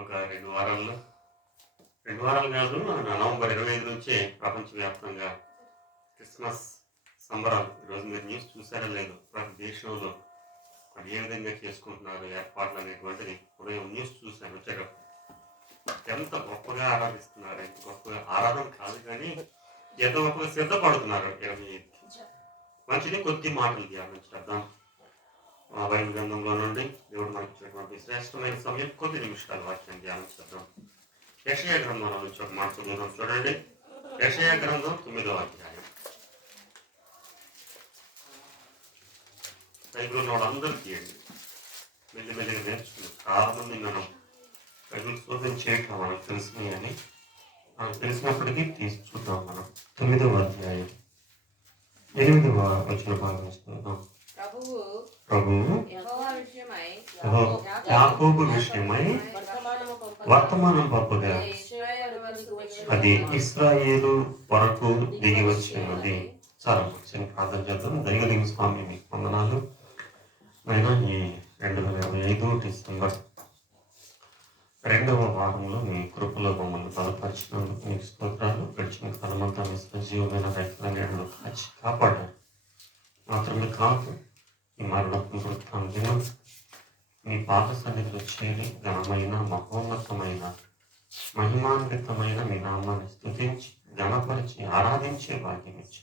ఒక 2 వారాలు కాదు, నవంబర్ 25 నుంచే ప్రపంచవ్యాప్తంగా క్రిస్మస్ సంబరాలు. ఈరోజు మీరు న్యూస్ చూసారో లేదో, ప్రతి దేశంలో మరి ఏ విధంగా చేసుకుంటున్నారు ఏర్పాట్లు అనేటువంటిది ఉదయం న్యూస్ చూశాను వచ్చేటప్పుడు. ఎంత గొప్పగా ఆరాధిస్తున్నారు, ఎంత గొప్పగా ఆరాధన కాదు కానీ ఎంత గొప్పగా సిద్ధపడుతున్నారు. మంచిది, కొద్ది మాటలు ధ్యానం చేద్దాం. బైబిల్ గ్రంథంలో నుండి దేవుడు మనకి ఇచ్చినటువంటి శ్రేష్టమైన సమయం కొద్ది నిమిషాలు వాక్యం ధ్యానం చేద్దాం. యెషయా గ్రంథంలో నుంచి ఒక మాట చదువుదాం. చూడండి, యెషయా గ్రంథం 9వ అధ్యాయం. బైబిల్ ఉన్న వాళ్ళందరూ తీయండి, మెల్లిమెల్లిగా నేర్చుకున్నాం. చాలా మంది మనం బైబిల్ శోధన చేయటం మనకు తెలిసినాయి అని మనకు తెలిసినప్పటికీ తీసి చూద్దాం. మనం 9వ అధ్యాయం 8వ వచన భాగం చదువుదాం. ప్రభువు యాకోబు విషయమై వర్తమానం పంపగా అది ఇశ్రాయేలు వరకు దిగి వచ్చినది. చాలా మంచి ప్రార్థన చేద్దాం. దైవలింగ స్వామి మీకు వందనాలు. అయినా ఈ 2025 డిసెంబర్ 2వ వారంలో మీ కృపలో మమ్మల్ని బలపరిచినందుకు మీకు స్తోత్రాలు. గడిచిన కాలమంతా మీ సజీవమైన రైతులను కాచి కాపాడారు. మాత్రమే కాదు, ఈ మరణపు వృత్తాన్ని దినం మీ పాత సన్నిధిలో చేరి ఘనమైన మహోన్నతమైన మహిమాన్వితమైన మీ నామాన్ని స్తుతించి ఘనపరిచి ఆరాధించే భాగ్యం ఇచ్చి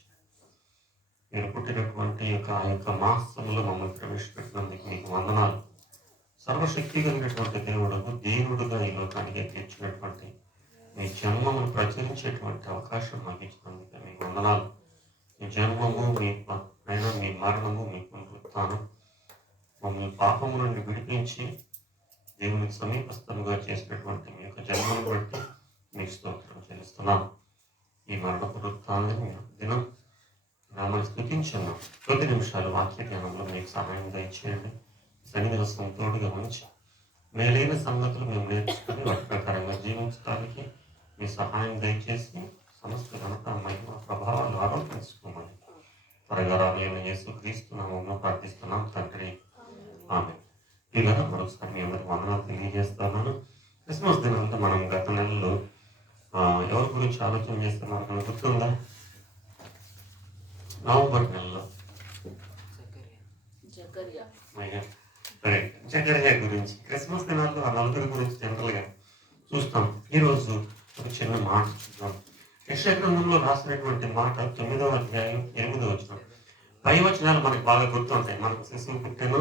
మీరు పుట్టినటువంటి ఆ యొక్క మాసంలో మమ్మల్ని ప్రవేశపెట్టినందుకు మీకు వందనాలు. సర్వశక్తి కలిగినటువంటి దేవుడుగా ఈ లోకానికి తెచ్చినటువంటి మీ జన్మను ప్రచురించేటువంటి అవకాశం మాకు ఇచ్చినందుకు మీకు వందనాలు. మీ జన్మము, మీ మరణము, మీ పునరుత్థానం మమ్మల్ని పాపము నుండి విడిపించి దేవునికి సమీపస్థముగా చేసినటువంటి మీ యొక్క జన్మను బట్టి మీకు స్తోత్రం చెల్లిస్తున్నాం. ఈ మరణ పునరుత్థానాన్ని దినం నామని స్తుతించున్నాం. కొద్ది నిమిషాలు వాక్య జ్ఞానంలో మీకు సహాయం దయచేయండి. సన్నిధిలో తోడుగా ఉంచి మేలైన సంగతులు మేము నేర్చుకుని వాటి ప్రకారంగా జీవించడానికి మీ సహాయం దయచేసి సమస్త ఘనత, మహిమ, ప్రభావాలు ఆరోపించుకోమని త్వరగా రాబోయే యేసుక్రీస్తు నామములో ప్రార్థిస్తున్నాం తండ్రి, ఆమేన్. ఇలా మరొకసారి మీ అందరికి వందనాలు తెలియజేస్తున్నాను. క్రిస్మస్ దినంతో మనం గత నెలలో ఎవరి గురించి ఆలోచన చేస్తే మనకు గుర్తుందా? నవంబర్ నెలలో జకర్యా గురించి, క్రిస్మస్ దినాల్లో ఆ నలుగురి గురించి జనరల్గా చూస్తాం. ఈరోజు ఒక చిన్న మాట చూద్దాం. యెషయా గ్రంథంలో రాసినటువంటి మాట 9వ అధ్యాయం 8వ వచనం. పై వచనాలు మనకి బాగా గుర్తుంటాయి. మనకు శిశువు పుట్టెను,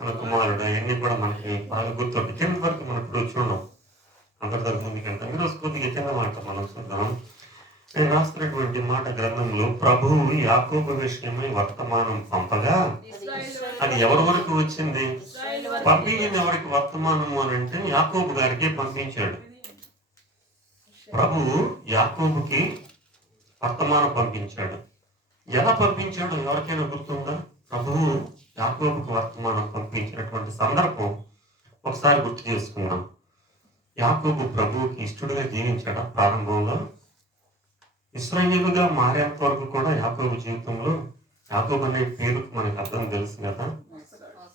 మన కుమారుడు, అవన్నీ కూడా మనకి బాగా గుర్తుంటాయి. కింద వరకు మనం ఇప్పుడు చూడం, అంతర్దల ముందుకు వెళ్తాం. ఈరోజు కొద్దిగా చిన్న మాట మనం చూద్దాం. నేను రాస్తున్నటువంటి మాట గ్రంథంలో, ప్రభువు యాకోబు విషయమై వర్తమానం పంపగా అది ఎవరి వరకు వచ్చింది? పంపించింది ఎవరికి వర్తమానము అని అంటే యాకోబు గారికి పంపించాడు. ప్రభువు యాకోబుకి వర్తమానం పంపించాడు. ఎలా పంపించాడు ఎవరికైనా గుర్తుందా? ప్రభువు యాకోబుకి వర్తమానం పంపించినటువంటి సందర్భం ఒకసారి గుర్తు చేసుకున్నాం. యాకోబు ప్రభువుకి ఇష్టడుగా జీవించాడు. ప్రారంభంలో ఇశ్రాయేలుగా మారేంత వరకు కూడా యాకోబు జీవితంలో, యాకోబు అనే పేరుకు మనకు అర్థం తెలుసు కదా,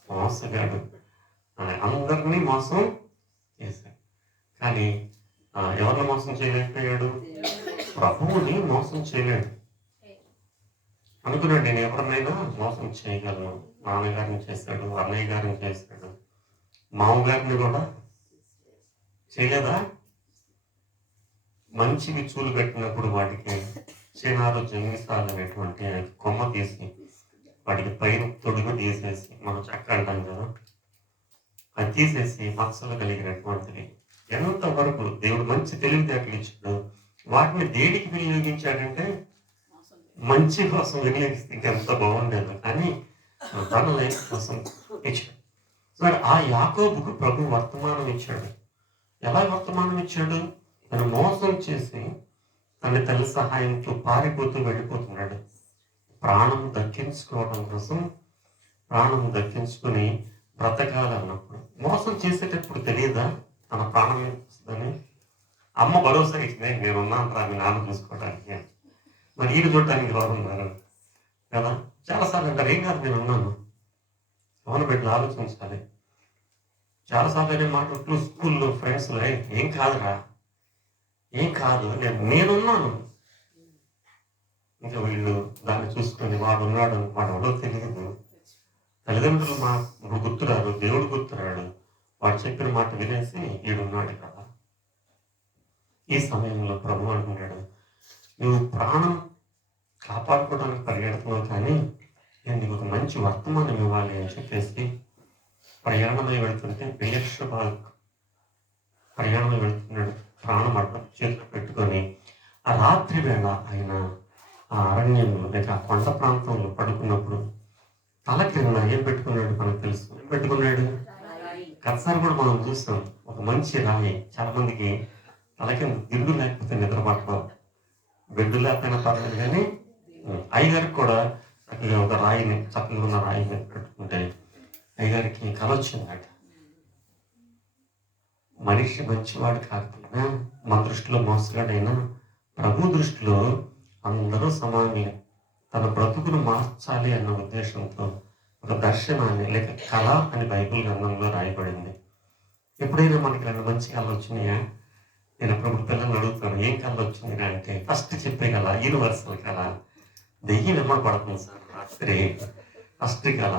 మోసగాడు. అందరినీ మోసం చేశాడు. కానీ ఎవరిని మోసం చేయలేకపోయాడు? ప్రభువుని మోసం చేయలేడు. అనుకున్నాడు, నేను ఎవరినైనా మోసం చేయగలను. నాన్నగారిని చేశాడు, అన్నయ్య గారిని చేశాడు, మామగారిని కూడా చేయలేదా? మంచివి చూలు పెట్టినప్పుడు వాటికి చినారు జంగిసాలు అనేటువంటి కొమ్మ తీసి వాటికి పైన తొడుగు తీసేసి, మనం చెక్క అంటాం కదా, అది తీసేసి మత్సలు కలిగినటువంటివి ఎంతవరకు దేవుడు మంచి తెలివితేటలు ఇచ్చాడు. వాటిని దేనికి వినియోగించాడంటే మంచి కోసం వినియోగిస్తే ఎంత బాగుండేది, కానీ తన లైఫ్ కోసం ఇచ్చాడు. మరి ఆ యాకోబుకు ప్రభు వర్తమానం ఇచ్చాడు. ఎలా వర్తమానం ఇచ్చాడు? తను మోసం చేసి తన తల్లి సహాయంతో పారిపోతూ వెళ్ళిపోతున్నాడు. ప్రాణం దక్కించుకోవడం కోసం, ప్రాణం దక్కించుకొని బ్రతకాలన్నప్పుడు, మోసం చేసేటప్పుడు తెలియదా తన ప్రాణం వస్తుందని? అమ్మ భరోసా ఇచ్చింది, నేనున్నాను రా మీ నాన్న చూసుకోవడానికి. మరి ఈయన చూడటానికి ఎవరు ఉన్నారు కదా? చాలాసార్లు అంటారు, ఏం కాదు నేను ఉన్నాను. అవును బిడ్డలు ఆలోచించాలి. చాలాసార్లు అనే మాట స్కూల్లో ఫ్రెండ్స్లో ఏం కాదురా, ఏం కాదు, నేనున్నాను. ఇంకా వీళ్ళు దాన్ని చూసుకొని వాడు ఉన్నాడు, వాడు ఎవరో తెలియదు, తల్లిదండ్రులు మా గుర్తురారు, దేవుడు గుర్తురాడు, వాడు చెప్పిన మాట వినేసి ఈడున్నాడు కదా. ఈ సమయంలో ప్రభు అంటున్నాడు, నువ్వు ప్రాణం కాపాడుకోవడానికి పరిగెడుతున్నావు, కానీ నేను నీకు ఒక మంచి వర్తమానం ఇవ్వాలి అని చెప్పేసి ప్రయాణమై వెళ్తుంటే బెయర్షెబాకు ప్రయాణమై వెళ్తున్నాడు. ప్రాణం అడ్డం చేతులు పెట్టుకొని ఆ రాత్రి వేళ ఆయన ఆ అరణ్యంలో లేక ఆ కొండ ప్రాంతంలో పడుకున్నప్పుడు తల కింద ఏం పెట్టుకున్నాడు మనకు తెలుసు. ఏం పెట్టుకున్నాడు? కథసారి కూడా మనం చూస్తాం, ఒక మంచి రాయి. చాలా మందికి తల కింద దిండు లేకపోతే నిద్ర పట్టడం, బెడ్డు లేకపోయినా పర్లేదు, కానీ అయ్యగారికి కూడా చక్కగా ఒక రాయిని, చక్కగా ఉన్న రాయి మీద పెట్టుకుంటే అయ్యగారికి కల వచ్చిందట. మనిషి మంచివాడు కాకపోయినా, మన దృష్టిలో మోసగాడైనా, ప్రభు దృష్టిలో అందరూ సమానమే. తన బ్రతుకును మార్చాలి అన్న ఉద్దేశంతో ఒక దర్శనాన్ని లేక కళ అని బైబిల్ గ్రంథంలో రాయబడింది. ఎప్పుడైనా మనకి రెండు మంచి కళలు వచ్చినాయా? నేను అప్పుడు పిల్లల్ని అడుగుతాను, ఏం కళ వచ్చినాయి అంటే ఫస్ట్ చెప్పే కళ యూనివర్సల్ కళ. దెయ్యం వినపడుతుంది సార్ రాత్రి, ఫస్ట్ కళ.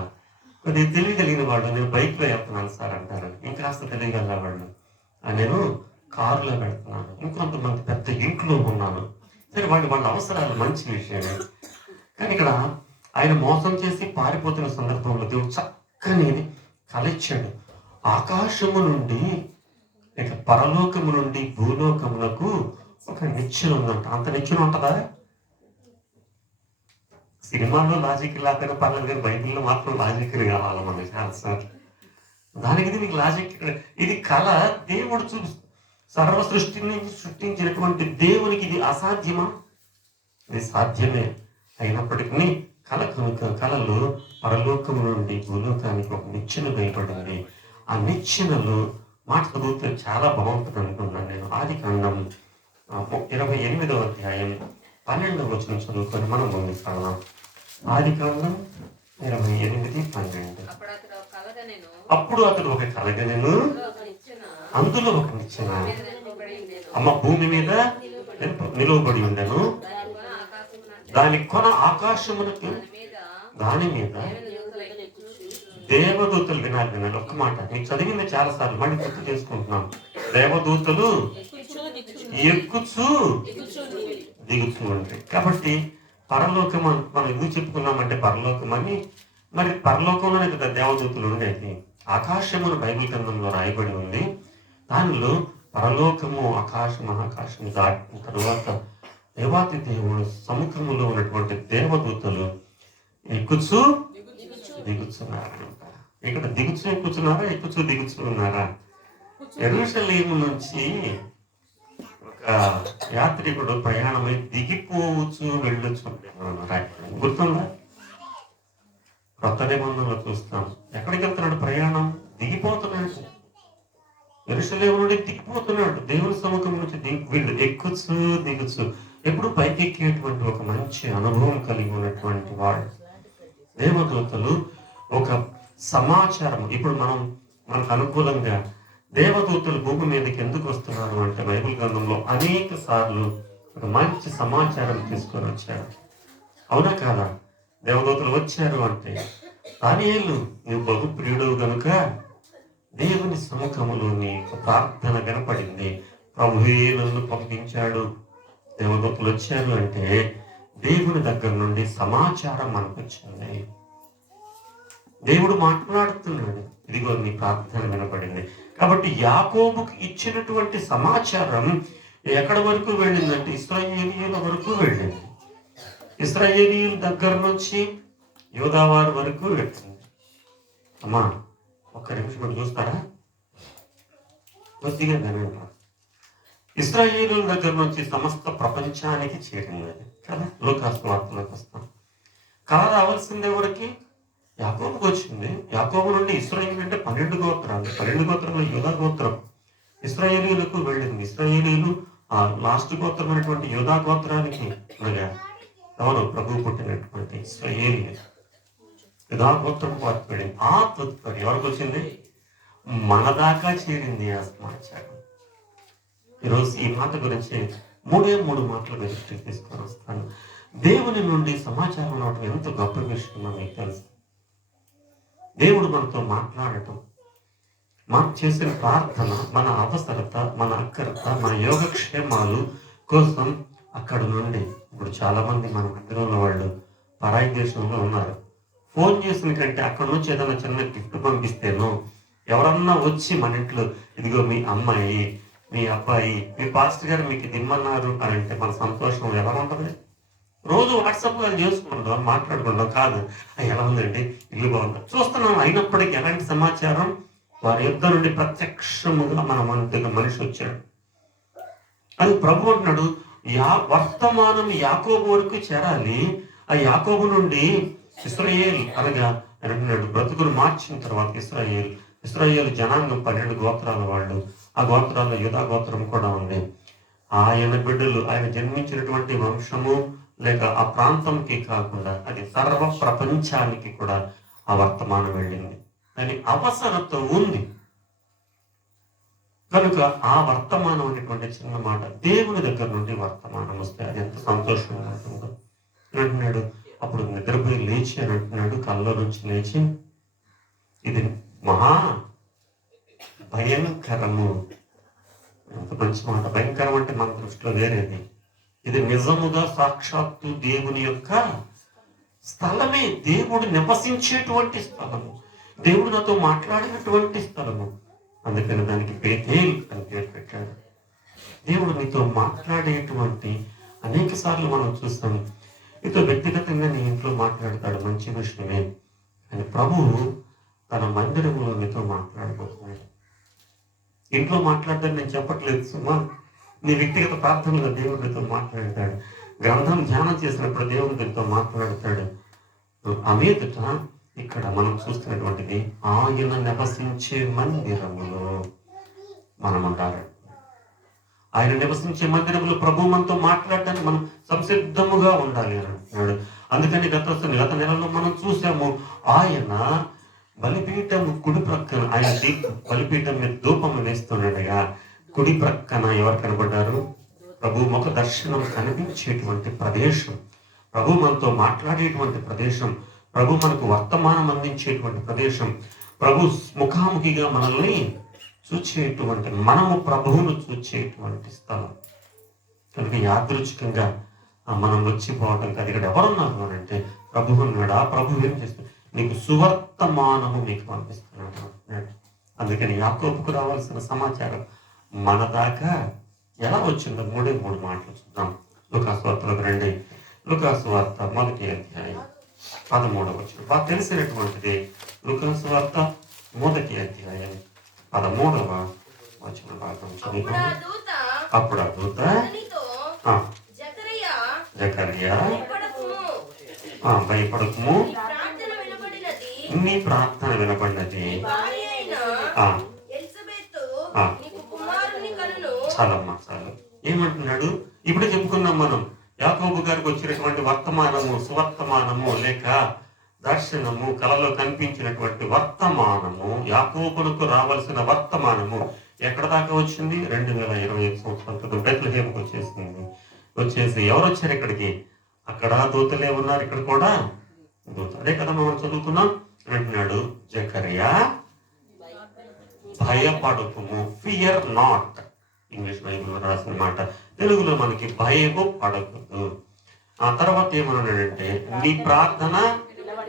కొద్దిగా తెలియగలిగిన వాళ్ళు, నేను బైక్లో వెళ్తున్నాను సార్ అంటారు. ఇంకాస్త తెలియగల వాళ్ళు, నేను కారులో వెళ్తున్నాను. ఇంకొంతమంది పెద్ద ఇంట్లో ఉన్నాను. సరే, వాళ్ళ అవసరాలు మంచి విషయమే. కానీ ఇక్కడ ఆయన మోసం చేసి పారిపోతున్న సందర్భంలో దేవుడు చక్కని కల ఇచ్చాడు. ఆకాశము నుండి లేక పరలోకము నుండి భూలోకములకు ఒక నిచ్చెన ఉందంట. అంత నిచ్చెన ఉంటుందా? సినిమాలో లాజిక్ లేకపోయినా పర్లేదు, కానీ బైబిల్లో మాత్రం లాజిక్ కావాలి మనకి చాలాసార్లు. దానికి దీనికి లాజిక్. ఇది కళ. దేవుడు సర్వ సృష్టిని సృష్టించినటువంటి దేవునికి ఇది అసాధ్యమా? ఇది సాధ్యమే. అయినప్పటికీ కళ కనుక కళలో పరలోకం నుండి భూలోకానికి ఒక నిచ్చెన వేయబడింది. ఆ నిచ్చెనలో మాట చదివితే చాలా బాగుంటుంది అనుకున్నాను నేను. ఆదికాండం 28వ అధ్యాయం 12వ వచనం చదువుకొని మనం ముందుకు సాగదాం. ఆదికాండం 28:12. అప్పుడు అతడు ఒక కలగనెను, అందులో ఒక నిచ్చెన భూమి మీద నిలువబడి ఉండెను, దాని కొన ఆకాశమునకు, దాని మీద దేవదూతలు. వినాలి ఒక్క మాట, నీకు చదివింది చాలా సార్లు, మళ్ళీ గుర్తు చేసుకుంటున్నాం. దేవదూతలు ఎక్కుచూ దిగుతూ ఉంటాయి. కాబట్టి పరలోకం మనం ఎందుకు చెప్పుకున్నామంటే పరలోకం అని. మరి పరలోకంలోనే కదా దేవదూతలు ఉండేది. ఆకాశమును బైబిల్ గ్రంథంలో రాయబడి ఉంది. దానిలో పరలోకము ఆకాశం మహాకాశం దాటిన తరువాత దేవాతి దేవుడు సముద్రములో ఉన్నటువంటి దేవదూతలు ఎక్కుచూ దిగుచున్నారా? ఇక్కడ దిగుచూ ఎక్కుచున్నారా, ఎక్కుచూ దిగుచున్నారా? యెరూషలేము నుంచి ఒక యాత్రికుడు ప్రయాణమై దిగిపోవచ్చు వెళ్ళొచ్చు గుర్తుందా? కొత్త నిబంధనలో చూస్తాం, ఎక్కడికి వెళ్తున్నాడు? ప్రయాణం దిగిపోతున్నాడు. యెరూషలేము నుండి దిగిపోతున్నాడు. దేవుని సముఖం నుంచి వీళ్ళు ఎక్కుచూ దిగుచూ. ఎప్పుడు పైకెక్కేటువంటి ఒక మంచి అనుభవం కలిగి ఉన్నటువంటి వాడు. దేవదూతలు ఒక సమాచారం. ఇప్పుడు మనకు అనుకూలంగా దేవదూతలు భూమి మీదకి ఎందుకు వస్తున్నారు అంటే బైబిల్ గ్రంథంలో అనేక సార్లు ఒక మంచి సమాచారం తీసుకొని వచ్చారు. అవునా కాదా? దేవదూతలు వచ్చారు అంటే, దానియేలు నువ్వు బహు ప్రియుడు గనుక దేవుని సముఖములో నీకు ప్రార్థన వినపడింది, ప్రభువే నన్ను పంపించాడు. దేవదూతలు వచ్చారు అంటే దేవుని దగ్గర నుండి సమాచారం మనకు వచ్చింది. దేవుడు మాట్లాడుతున్నాడు, ఇదిగో నీ ప్రార్థన వినపడింది. కాబట్టి యాకోబుకి ఇచ్చినటువంటి సమాచారం ఎక్కడి వరకు వెళ్ళిందంటే ఇశ్రాయేలీయుల వరకు వెళ్ళింది. ఇశ్రాయేలీయుల దగ్గర నుంచి యోదావారి వరకు వెళ్ళింది. అమ్మా ఒక్క నిమిషం చూస్తారా? కొద్దిగా వినండి. ఇశ్రాయేలీయుల దగ్గర నుంచి సమస్త ప్రపంచానికి చేరింది కదా. లూకాసు వార్తలకు వస్తాం. కళ రావాల్సింది ఎవరికి? యాకోబుకి వచ్చింది. యాకోబు నుండి ఇశ్రాయేలు అంటే 12 గోత్రాలు. 12 గోత్రంలో యూదా గోత్రం ఇశ్రాయేలీయులకు వెళ్ళింది. ఇశ్రాయేలీయులు ఆ లాస్ట్ గోత్రమైనటువంటి యూదా గోత్రానికి అనగా ఎవరు? ప్రభువు పుట్టినటువంటి ఇశ్రాయేలీయులు యూదా గోత్రం వారికి వెళ్ళింది. ఆ తదుపరి ఎవరికి వచ్చింది? మన దాకా చేరింది ఆ సమాచారం. ఈరోజు ఈ మాట గురించి మూడు మాటలు దృష్టికి తీసుకొని వస్తాను. దేవుని నుండి సమాచారం రావడం ఎంత గొప్ప విషయమో మీకు తెలుసు. దేవుడు మనతో మాట్లాడటం, మనం చేసిన ప్రార్థన, మన అవసరత, మన అక్కరత, మన యోగక్షేమాలు కోసం అక్కడ నుండి ఇప్పుడు చాలా మంది మన మధ్యలో ఉన్న వాళ్ళు పరాయి దేశంలో ఉన్నారు. ఫోన్ చేసిన కంటే అక్కడ నుంచి ఏదైనా చిన్న గిఫ్ట్ పంపిస్తేనో, ఎవరన్నా వచ్చి మన ఇంట్లో ఇదిగో మీ అమ్మాయి, మీ అబ్బాయి, మీ పాస్టర్ గారు మీకు ఇది ఇమ్మన్నారు అని అంటే మన సంతోషం ఎలా ఉంటుంది? రోజు వాట్సాప్ లో చేసుకుంటాం, మాట్లాడుకుంటాం. కాదు ఎలా ఉందండి, ఇల్లు బాగుంది చూస్తున్నాం. అయినప్పటికీ ఎలాంటి సమాచారం? వారి యుద్ధ నుండి ప్రత్యక్షముగా మన మనిషి వచ్చాడు. అది ప్రభు అంటున్నాడు, వర్తమానం యాకోబు వరకు చేరాలి. ఆ యాకోబు నుండి ఇశ్రాయేల్ అనగా అంటున్నాడు, బ్రతుకులు మార్చిన తర్వాత ఇశ్రాయేల్ జనాంగం 12 గోత్రాల వాళ్ళు. ఆ గోత్రాల్లో యూదా గోత్రం కూడా ఉంది. ఆయన బిడ్డలు, ఆయన జన్మించినటువంటి వంశము లేక ఆ ప్రాంతంకి కాకుండా అది సర్వ ప్రపంచానికి కూడా ఆ వర్తమానం వెళ్ళింది. దాని అవసరత ఉంది కనుక ఆ వర్తమానం అనేటువంటి చిన్న మాట దేవుని దగ్గర నుండి వర్తమానం వస్తే అది ఎంత సంతోషంగా ఉంటుందో అంటున్నాడు. అప్పుడు నిద్రపోయి లేచి అని అంటున్నాడు, కళ్ళ నుంచి లేచి ఇది మహా భయంకరము. ఎంత మంచి మాట! భయంకరం అంటే మన దృష్టిలో వేరేది. ఇది నిజముగా సాక్షాత్తు దేవుని యొక్క స్థలమే, దేవుడు నివసించేటువంటి స్థలము, దేవుడు నాతో మాట్లాడినటువంటి స్థలము. అందుకని దానికి బేతేల్ అని పేరు పెట్టాడు. దేవుడు నీతో మాట్లాడేటువంటి అనేక సార్లు మనం చూస్తాం. నీతో వ్యక్తిగతంగా నీ ఇంట్లో మాట్లాడతాడు, మంచి విషయమే. కానీ ప్రభువు తన మందిరంలో నీతో మాట్లాడబోతున్నాడు. ఇంట్లో మాట్లాడతాడు నేను చెప్పట్లేదు సుమా, నీ వ్యక్తిగత ప్రార్థనలో దేవుడు నీతో మాట్లాడతాడు. గ్రంథం ధ్యానం చేసినప్పుడు దేవుడు నీతో మాట్లాడతాడు. ఆ మీదట ఇక్కడ మనం చూస్తున్నటువంటిది ఆయన నివసించే మందిరములో మనం ఉంటారు. ఆయన నివసించే మందిరంలో ప్రభు మనతో మాట్లాడటానికి మనం సంసిద్ధముగా ఉండాలి అని అంటున్నాడు. అందుకని గత నెలలో మనం చూసాము, ఆయన బలిపీఠం కుడి ప్రక్కన, ఆయన బలిపీఠం మీద ధూపం వేస్తుండగా కుడి ప్రక్కన ఎవరు కనబడ్డారు? ప్రభు ముఖ దర్శనం కనిపించేటువంటి ప్రదేశం, ప్రభు మనతో మాట్లాడేటువంటి ప్రదేశం, ప్రభు మనకు వర్తమానం అందించేటువంటి ప్రదేశం, ప్రభు ముఖాముఖిగా మనల్ని చూచేటువంటి, మనము ప్రభువును చూచేటువంటి స్థలం. కనుక యాదృచ్ఛికంగా మనం వచ్చిపోవటం కాదు. ఇక్కడ ఎవరున్నారు అని అంటే ప్రభు ఉన్నాడు. ఆ ప్రభు ఏం చేస్తాడు? నీకు సువర్తమానము మీకు పంపిస్తున్నాడు అంటున్నాడు. అందుకని యాకోబుకు రావాల్సిన సమాచారం మన దాకా ఎలా వచ్చిందో మూడు మాటలు చూద్దాం. లూకాసు వార్తలోకి రండి. లూకాసు వార్త 1వ అధ్యాయం 13వ వచనం. బాగా తెలిసినటువంటిది. లూకాసు వార్త 1వ అధ్యాయం 13వ వచన భాగం చదువుతాం. అప్పుడు ఆ దూత జకర్యా భయపడకుము, నీ ప్రార్థన వినబడినది. చాలమ్మా చాలు. ఏమంటున్నాడు? ఇప్పుడే చెప్పుకున్నాం మనం, యాకోబు గారికి వచ్చినటువంటి వర్తమానము, సువర్తమానము లేక దర్శనము, కలలో కనిపించినటువంటి వర్తమానము, యాకోబులకు రావాల్సిన వర్తమానము ఎక్కడ దాకా వచ్చింది? 2025 సంవత్సరాల బెత్లెహేముకు వచ్చేసింది. వచ్చేసి ఎవరు వచ్చారు ఇక్కడికి? అక్కడ దూతలే ఉన్నారు, ఇక్కడ కూడా దూత. అదే కదా మనం చదువుకున్నాం. అంటున్నాడు, జకర్యా భయపడకుము, ఫియర్ నాట్. ఇంగ్లీష్ బైబిల్లో రాసిన మాట, తెలుగులో మనకి భయము పడకూడదు. ఆ తర్వాత ఏమన్నాడంటే నీ ప్రార్థన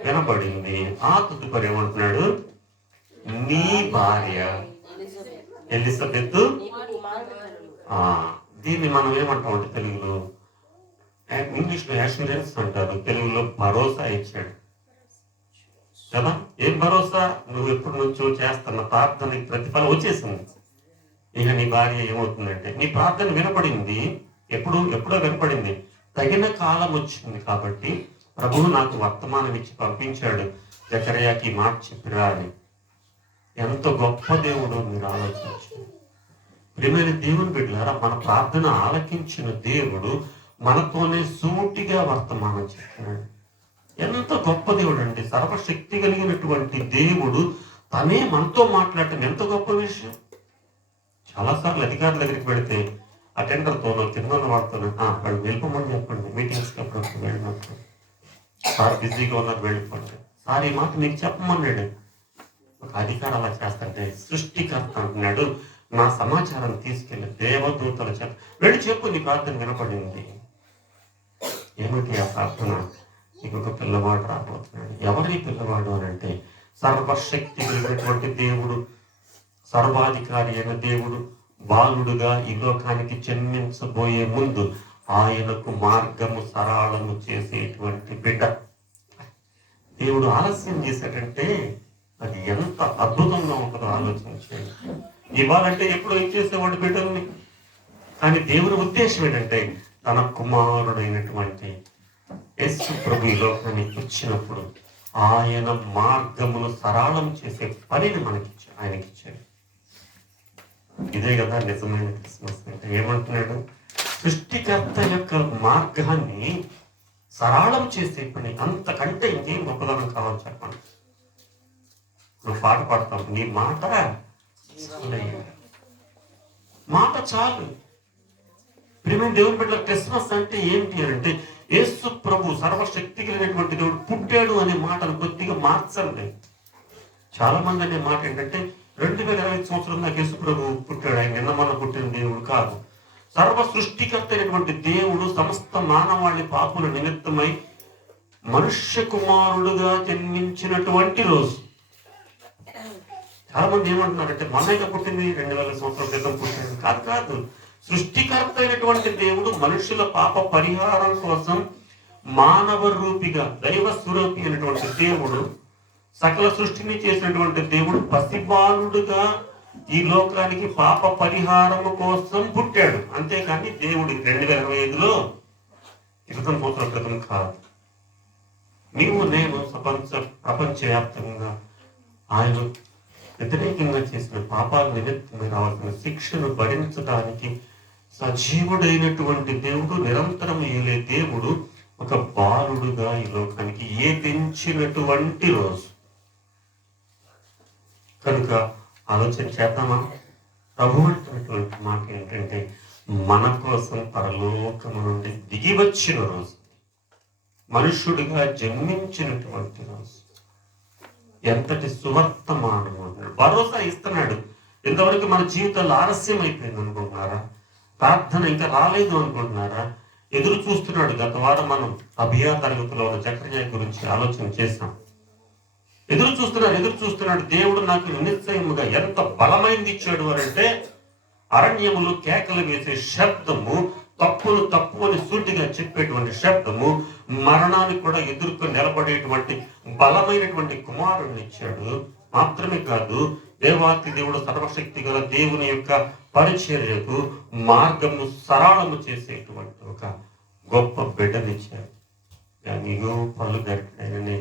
వినబడింది. ఆ తదుపరి ఏమంటున్నాడు? నీ భార్య ఎలిజబెత్, దీన్ని మనం ఏమంటాం అంటే తెలుగులో, ఇంగ్లీష్ లో అష్యూరెన్స్ అంటారు, తెలుగులో భరోసా ఇచ్చాడు కదా. ఏం భరోసా? నువ్వు ఎప్పటి నుంచో చేస్తున్న ప్రార్థనకి ప్రతిఫలం వచ్చేసింది. ఇక నీ భార్య ఏమవుతుందంటే నీ ప్రార్థన వినపడింది. ఎప్పుడో వినపడింది, తగిన కాలం వచ్చింది కాబట్టి ప్రభువు నాకు వర్తమానం ఇచ్చి పంపించాడు, జకర్యాకి మాట చెప్పిరా అని. ఎంత గొప్ప దేవుడు మీరు ఆలోచించు. ప్రియమైన దేవుని బిడ్డలారా, మన ప్రార్థన ఆలకించిన దేవుడు మనతోనే సూటిగా వర్తమానం చెప్తున్నాడు. ఎంత గొప్ప దేవుడు అండి! సర్వశక్తి కలిగినటువంటి దేవుడు తనే మనతో మాట్లాడటం ఎంత గొప్ప విషయం. చాలాసార్లు అధికారుల దగ్గరికి వెళితే అటెండర్తోనో కింద వాడుతోనో వాళ్ళు వెళ్ళిపోమని చెప్పండి, మీటింగ్స్కి అప్పుడు వెళ్ళినప్పుడు, సార్ బిజీగా ఉన్నారు వెళ్ళిపోండి, సార్ ఈ మాట మీకు చెప్పమన్నాడు. ఒక అధికారం అలా చేస్తుంటే సృష్టికర్త అంటున్నాడు, నా సమాచారం తీసుకెళ్లి దేవదూతల చేత వెళ్ళి చెప్పు, నీ ప్రార్థన వినపడింది. ఏమిటి ఆ ప్రార్థన? నీకు ఒక పిల్లవాడు రాబోతున్నాడు. ఎవరి పిల్లవాడు అని అంటే సర్వశక్తి కలిగినటువంటి దేవుడు, సర్వాధికారి అయిన దేవుడు బాలుడుగా ఈ లోకానికి జన్మించబోయే ముందు ఆయనకు మార్గము సరళము చేసేటువంటి బిడ్డ. దేవుడు ఆలస్యం చేశాడంటే అది ఎంత అద్భుతంగా ఉంటుందో ఆలోచించేది. ఇవ్వాలంటే ఎప్పుడో ఇచ్చేసేవాడు బిడ్డల్ని. కానీ దేవుని ఉద్దేశం ఏంటంటే తన కుమారుడైనటువంటి యేసు ప్రభు ఈ లోకానికి వచ్చినప్పుడు ఆయన మార్గమును సరళం చేసే పనిని మనకిచ్చాడు, ఆయనకిచ్చాడు. ఇదే కదా నిజమైన క్రిస్మస్ అంటే. ఏమంటున్నాడు? సృష్టికర్త యొక్క మార్గాన్ని సరళం చేసే పని. అంతకంటే ఇంకేం గొప్పదనం కావాలి చెప్పండి. నువ్వు పాట పాడతావు, నీ మాట మాట చాలు. ప్రియమైన దేవుని బిడ్డల క్రిస్మస్ అంటే ఏంటి అంటే యేసు ప్రభు సర్వశక్తి కలిగినటువంటి దేవుడు పుట్టాడు అనే మాటను కొద్దిగా మార్చండి. చాలా మంది అనే మాట ఏంటంటే 2025 సంవత్సరం నాకు యేసు ప్రభు పుట్టాడు, ఆయన నిన్న మొన్న పుట్టిన దేవుడు కాదు. సర్వ సృష్టికర్త అయినటువంటి దేవుడు సమస్త మానవాళి పాపుల నిమిత్తమై మనుష్య కుమారుడుగా జన్మించినటువంటి రోజు. చాలా మంది ఏమంటున్నారంటే మొన్నగా పుట్టింది, 2000 సంవత్సరాల క్రితం పుట్టింది. కాదు. సృష్టికర్త అయినటువంటి దేవుడు మనుషుల పాప పరిహారం కోసం మానవ రూపిగా, దైవ స్వరూపి అయినటువంటి దేవుడు, సకల సృష్టిని చేసినటువంటి దేవుడు పసిబాలుడుగా ఈ లోకానికి పాప పరిహారము కోసం పుట్టాడు. అంతేకాని దేవుడు 2025లో 20 సంవత్సరాల క్రితం కాదు. నీవు నేను ప్రపంచవ్యాప్తంగా ఆయన వ్యతిరేకంగా చేసిన పాపాల నిమిత్తమై రావాల్సిన శిక్షను భరించడానికి సజీవుడైనటువంటి దేవుడు, నిరంతరం ఏలే దేవుడు ఒక బాలుడుగా ఈ లోకానికి ఏదించినటువంటి రోజు. కనుక ఆలోచన చేద్దామా? ప్రభు అంటున్నటువంటి మాట ఏంటంటే మన కోసం పరలోకము నుండి దిగి వచ్చిన రోజు, మనుష్యుడిగా జన్మించినటువంటి రోజు. ఎంతటి సువర్తమానము అన్నాడు, భరోసా ఇస్తున్నాడు. ఇంతవరకు మన జీవితాల్లో ఆలస్యం అయిపోయింది అనుకుంటున్నారా? ప్రార్థన ఇంకా రాలేదు అనుకుంటున్నారా? ఎదురు చూస్తున్నాడు. గత వారం మనం అభియా తరగతిలో జకర్యా గురించి ఆలోచన చేశాం. ఎదురు చూస్తున్నాడు. దేవుడు నాకు నిశ్చయముగా ఎంత బలమైంది ఇచ్చాడు అంటే అరణ్యములు కేకలు వేసే శబ్దము, తప్పు అని సూటిగా చెప్పేటువంటి శబ్దము, మరణాన్ని కూడా ఎదుర్కొని నిలబడేటువంటి బలమైనటువంటి కుమారుడిని ఇచ్చాడు. మాత్రమే కాదు, దేవాతి దేవుడు సర్వశక్తి గల దేవుని యొక్క పరిచర్యకు మార్గము సరళము చేసేటువంటి ఒక గొప్ప బిడ్డనిచ్చాడు. నీకు పళ్ళు గట్టినని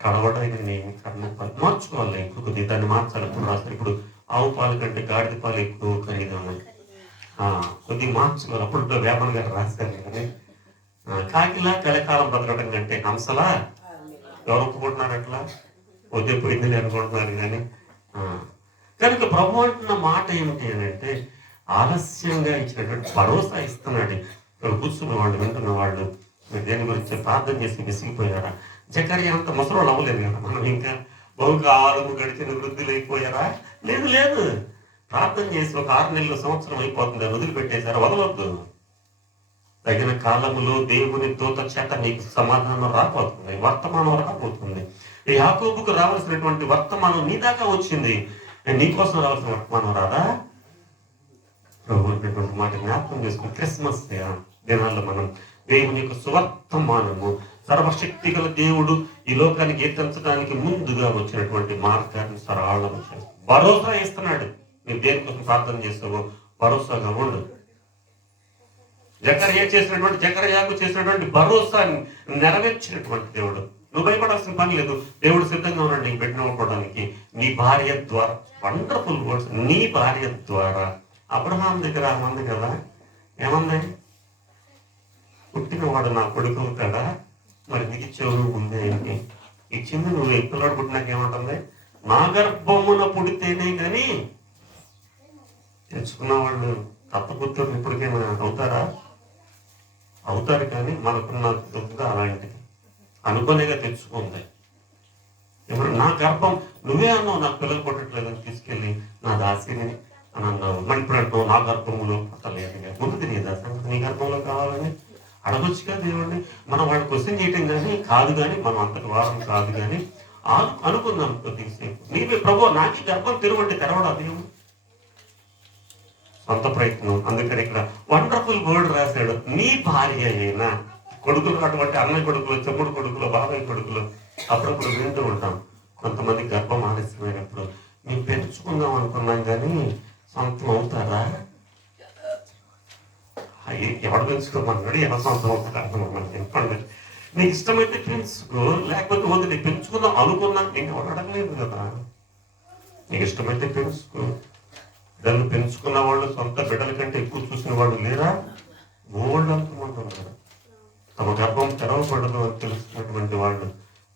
కడవడైననేమి కర్ణపాలు మార్చుకోవాలి. ఇప్పుడు దాన్ని మార్చాలి. ఇప్పుడు రాస్తారు, ఇప్పుడు ఆవు పాలు కంటే గాడిద పాలు ఎక్కువ ఖరీదు ఉన్నాయి, కొద్దిగా మార్చుకోవాలి. అప్పుడు వేమన్ గారు రాశారు కానీ కాకిలా కలకాలం బ్రతకడం కంటే హంసలా ఎవరు ఒప్పుకుంటున్నారు? అట్లా వద్దే పోయిందని అనుకుంటున్నారు. కానీ కనుక ప్రభు అంటున్న మాట ఏమిటి అని అంటే ఆలస్యంగా ఇచ్చినటువంటి భరోసా ఇస్తున్నాడు. ఇక్కడ కూర్చున్న వాళ్ళు, వింటున్న వాళ్ళు, మీరు దేని గురించి ప్రార్థన చేసి విసిగిపోయారా? జకర్యా అంత ముసలోళ్ళు అవ్వలేదు కదా. మనం ఇంకా బహుకాలము గడిచిన వృద్ధులు అయిపోయారా? లేదు. ప్రార్థన చేసి ఒక 6 నెలలు సంవత్సరం అయిపోతుంది, అని వదిలిపెట్టేశారు. వదలొద్దు. తగిన కాలములో దేవుని దూత చేత నీకు సమాధానం రాబోతుంది, వర్తమానం రాబోతుంది. యాకోబుకు రావాల్సినటువంటి వర్తమానం నీ దాకా వచ్చింది, నీకోసం రావాల్సిన వర్తమానం రాదా? ప్రభు మాట జ్ఞాపకం చేసుకుని క్రిస్మస్ దినాల్లో మనం దేవుని యొక్క సువర్తమానము, సర్వశక్తి గల దేవుడు ఈ లోకానికి ఎత్తించడానికి ముందుగా వచ్చినటువంటి మార్గాన్ని సరళం చేస్తాడు. భరోసా ఇస్తున్నాడు. మీరు దేనికోసం ప్రార్థన చేస్తావో భరోసాగా ఉండు. జకర్యాకు చేసినటువంటి భరోసా నెరవేర్చినటువంటి దేవుడు. నువ్వు భయపడాల్సిన పని లేదు. దేవుడు సిద్ధంగా ఉన్నాడు నీకు పెట్టినవ్వడానికి. నీ భార్య ద్వారా, వండర్ఫుల్ వర్డ్స్, నీ భార్య ద్వారా. అబ్రహాం దగ్గర ఉంది కదా, ఏమంది? పుట్టినవాడు నా కొడుకు అవుతాడా? మరి నీకు చెవులు ముందే ఏంటి? ఇచ్చింది నువ్వు. పిల్లడు పుట్టినాక ఏమంటుంది? నా గర్భమున పుడితేనే కానీ తెచ్చుకున్న వాళ్ళు దత్తపుత్రులు ఇప్పటికేమైనా అవుతారా? అవుతారు, కానీ మనకున్న దుగ్ధ అలాంటిది అనుకునేగా తెచ్చుకుంది. ఏమన్నా నా గర్భం నువ్వే అన్నావు, నాకు పిల్లలు పుట్టట్లేదని తీసుకెళ్ళి నా దాసిని అని అన్నావు. మరి ఇప్పుడు అంటున్నావు నా గర్భంలో పుట్టలేదు. ముందు తెలియదా సంగతి? నీ గర్భంలో కావాలని అడగొచ్చుగా దేవుడిని. మనం వాడిని క్వశ్చన్ చేయటం కానీ కాదు, కానీ మనం అంతటి వారం కాదు, కానీ అనుకుందాం కొద్దిసేపు. నీవే ప్రభు నాకి గర్భం తెరవడా దేవుడు? సొంత ప్రయత్నం. అందుకని ఇక్కడ వండర్ఫుల్ వర్డ్ రాశాడు, నీ భార్య అయినా. కొడుకులు అటువంటి అన్నయ్య కొడుకులు, చెమ్ముడు కొడుకులు, బాబాయ్ కొడుకులు అప్పుడప్పుడు వింటూ ఉంటాం. కొంతమంది గర్భం ఆలస్యమైనప్పుడు మేము పెంచుకుందాం అనుకున్నాం, కానీ సొంతం అవుతారా? ఎవడు పెంచుకోమన్నాడు? ఎవరు సొంతం అవుతారు? చెప్పండి. నీకు ఇష్టమైతే పెంచుకో, లేకపోతే వద్దు. నీకు పెంచుకుందాం అనుకున్నా నేను ఎవరు అడగలేదు కదా. నీకు ఇష్టమైతే పెంచుకో. బిడ్డలు పెంచుకున్న వాళ్ళు సొంత బిడ్డల కంటే ఎక్కువ చూసిన వాళ్ళు లేరా? ఓల్డ్ అనుకుంటున్నారు. తమ గర్భం తెరవబడదు అని తెలుసుకున్నటువంటి వాళ్ళు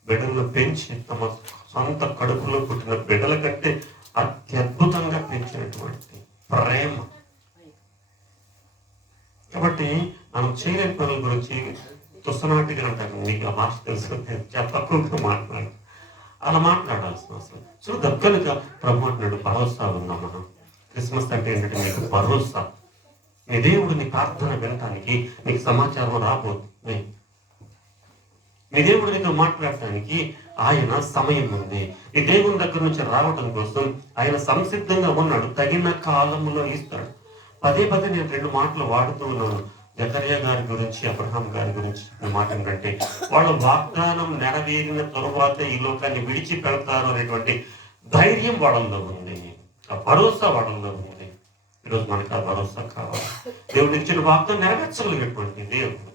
బిడ్డలను పెంచి తమ సొంత కడుపులో పుట్టిన బిడ్డల కంటే అత్యద్భుతంగా పెంచినటువంటి ప్రేమ. కాబట్టి మనం చేయలేని పనుల గురించి తుసనాటిగా అంటారు. నీకు ఆ భాష తెలుసు, చాలా తక్కువగా మాట్లాడు. అలా మాట్లాడాల్సిన అవసరం. సో దగ్గరగా ప్రభు అంటున్నాడు, భరోసా ఉందా మనం. క్రిస్మస్ అంటే ఏంటంటే నీకు భరోసా. నీ దేవుడు నీ ప్రార్థన వినటానికి నీకు సమాచారం రాబోతుంది. నీ దేవుడు నీతో మాట్లాడటానికి ఆయన సమయం ఉంది. ఈ దేవుని దగ్గర నుంచి రావడం కోసం ఆయన సంసిద్ధంగా ఉన్నాడు. తగిన కాలంలో ఇస్తాడు. పదే నేను 2 మాటలు వాడుతూ ఉన్నాను. జకర్యా గారి గురించి, అబ్రహాం గారి గురించి మాట ఏంటంటే, వాళ్ళ వాగ్దానం నెరవేరిన తరువాత ఈ లోకాన్ని విడిచిపెడతారు అనేటువంటి ధైర్యం వాళ్ళలో ఉంది. ఆ భరోసా వాళ్ళలో ఉంది. ఈరోజు మనకు ఆ భరోసా కావాలి. దేవుడు ఇచ్చిన వాగ్దానం నెరవేర్చగలిగేటువంటి దేవుడు.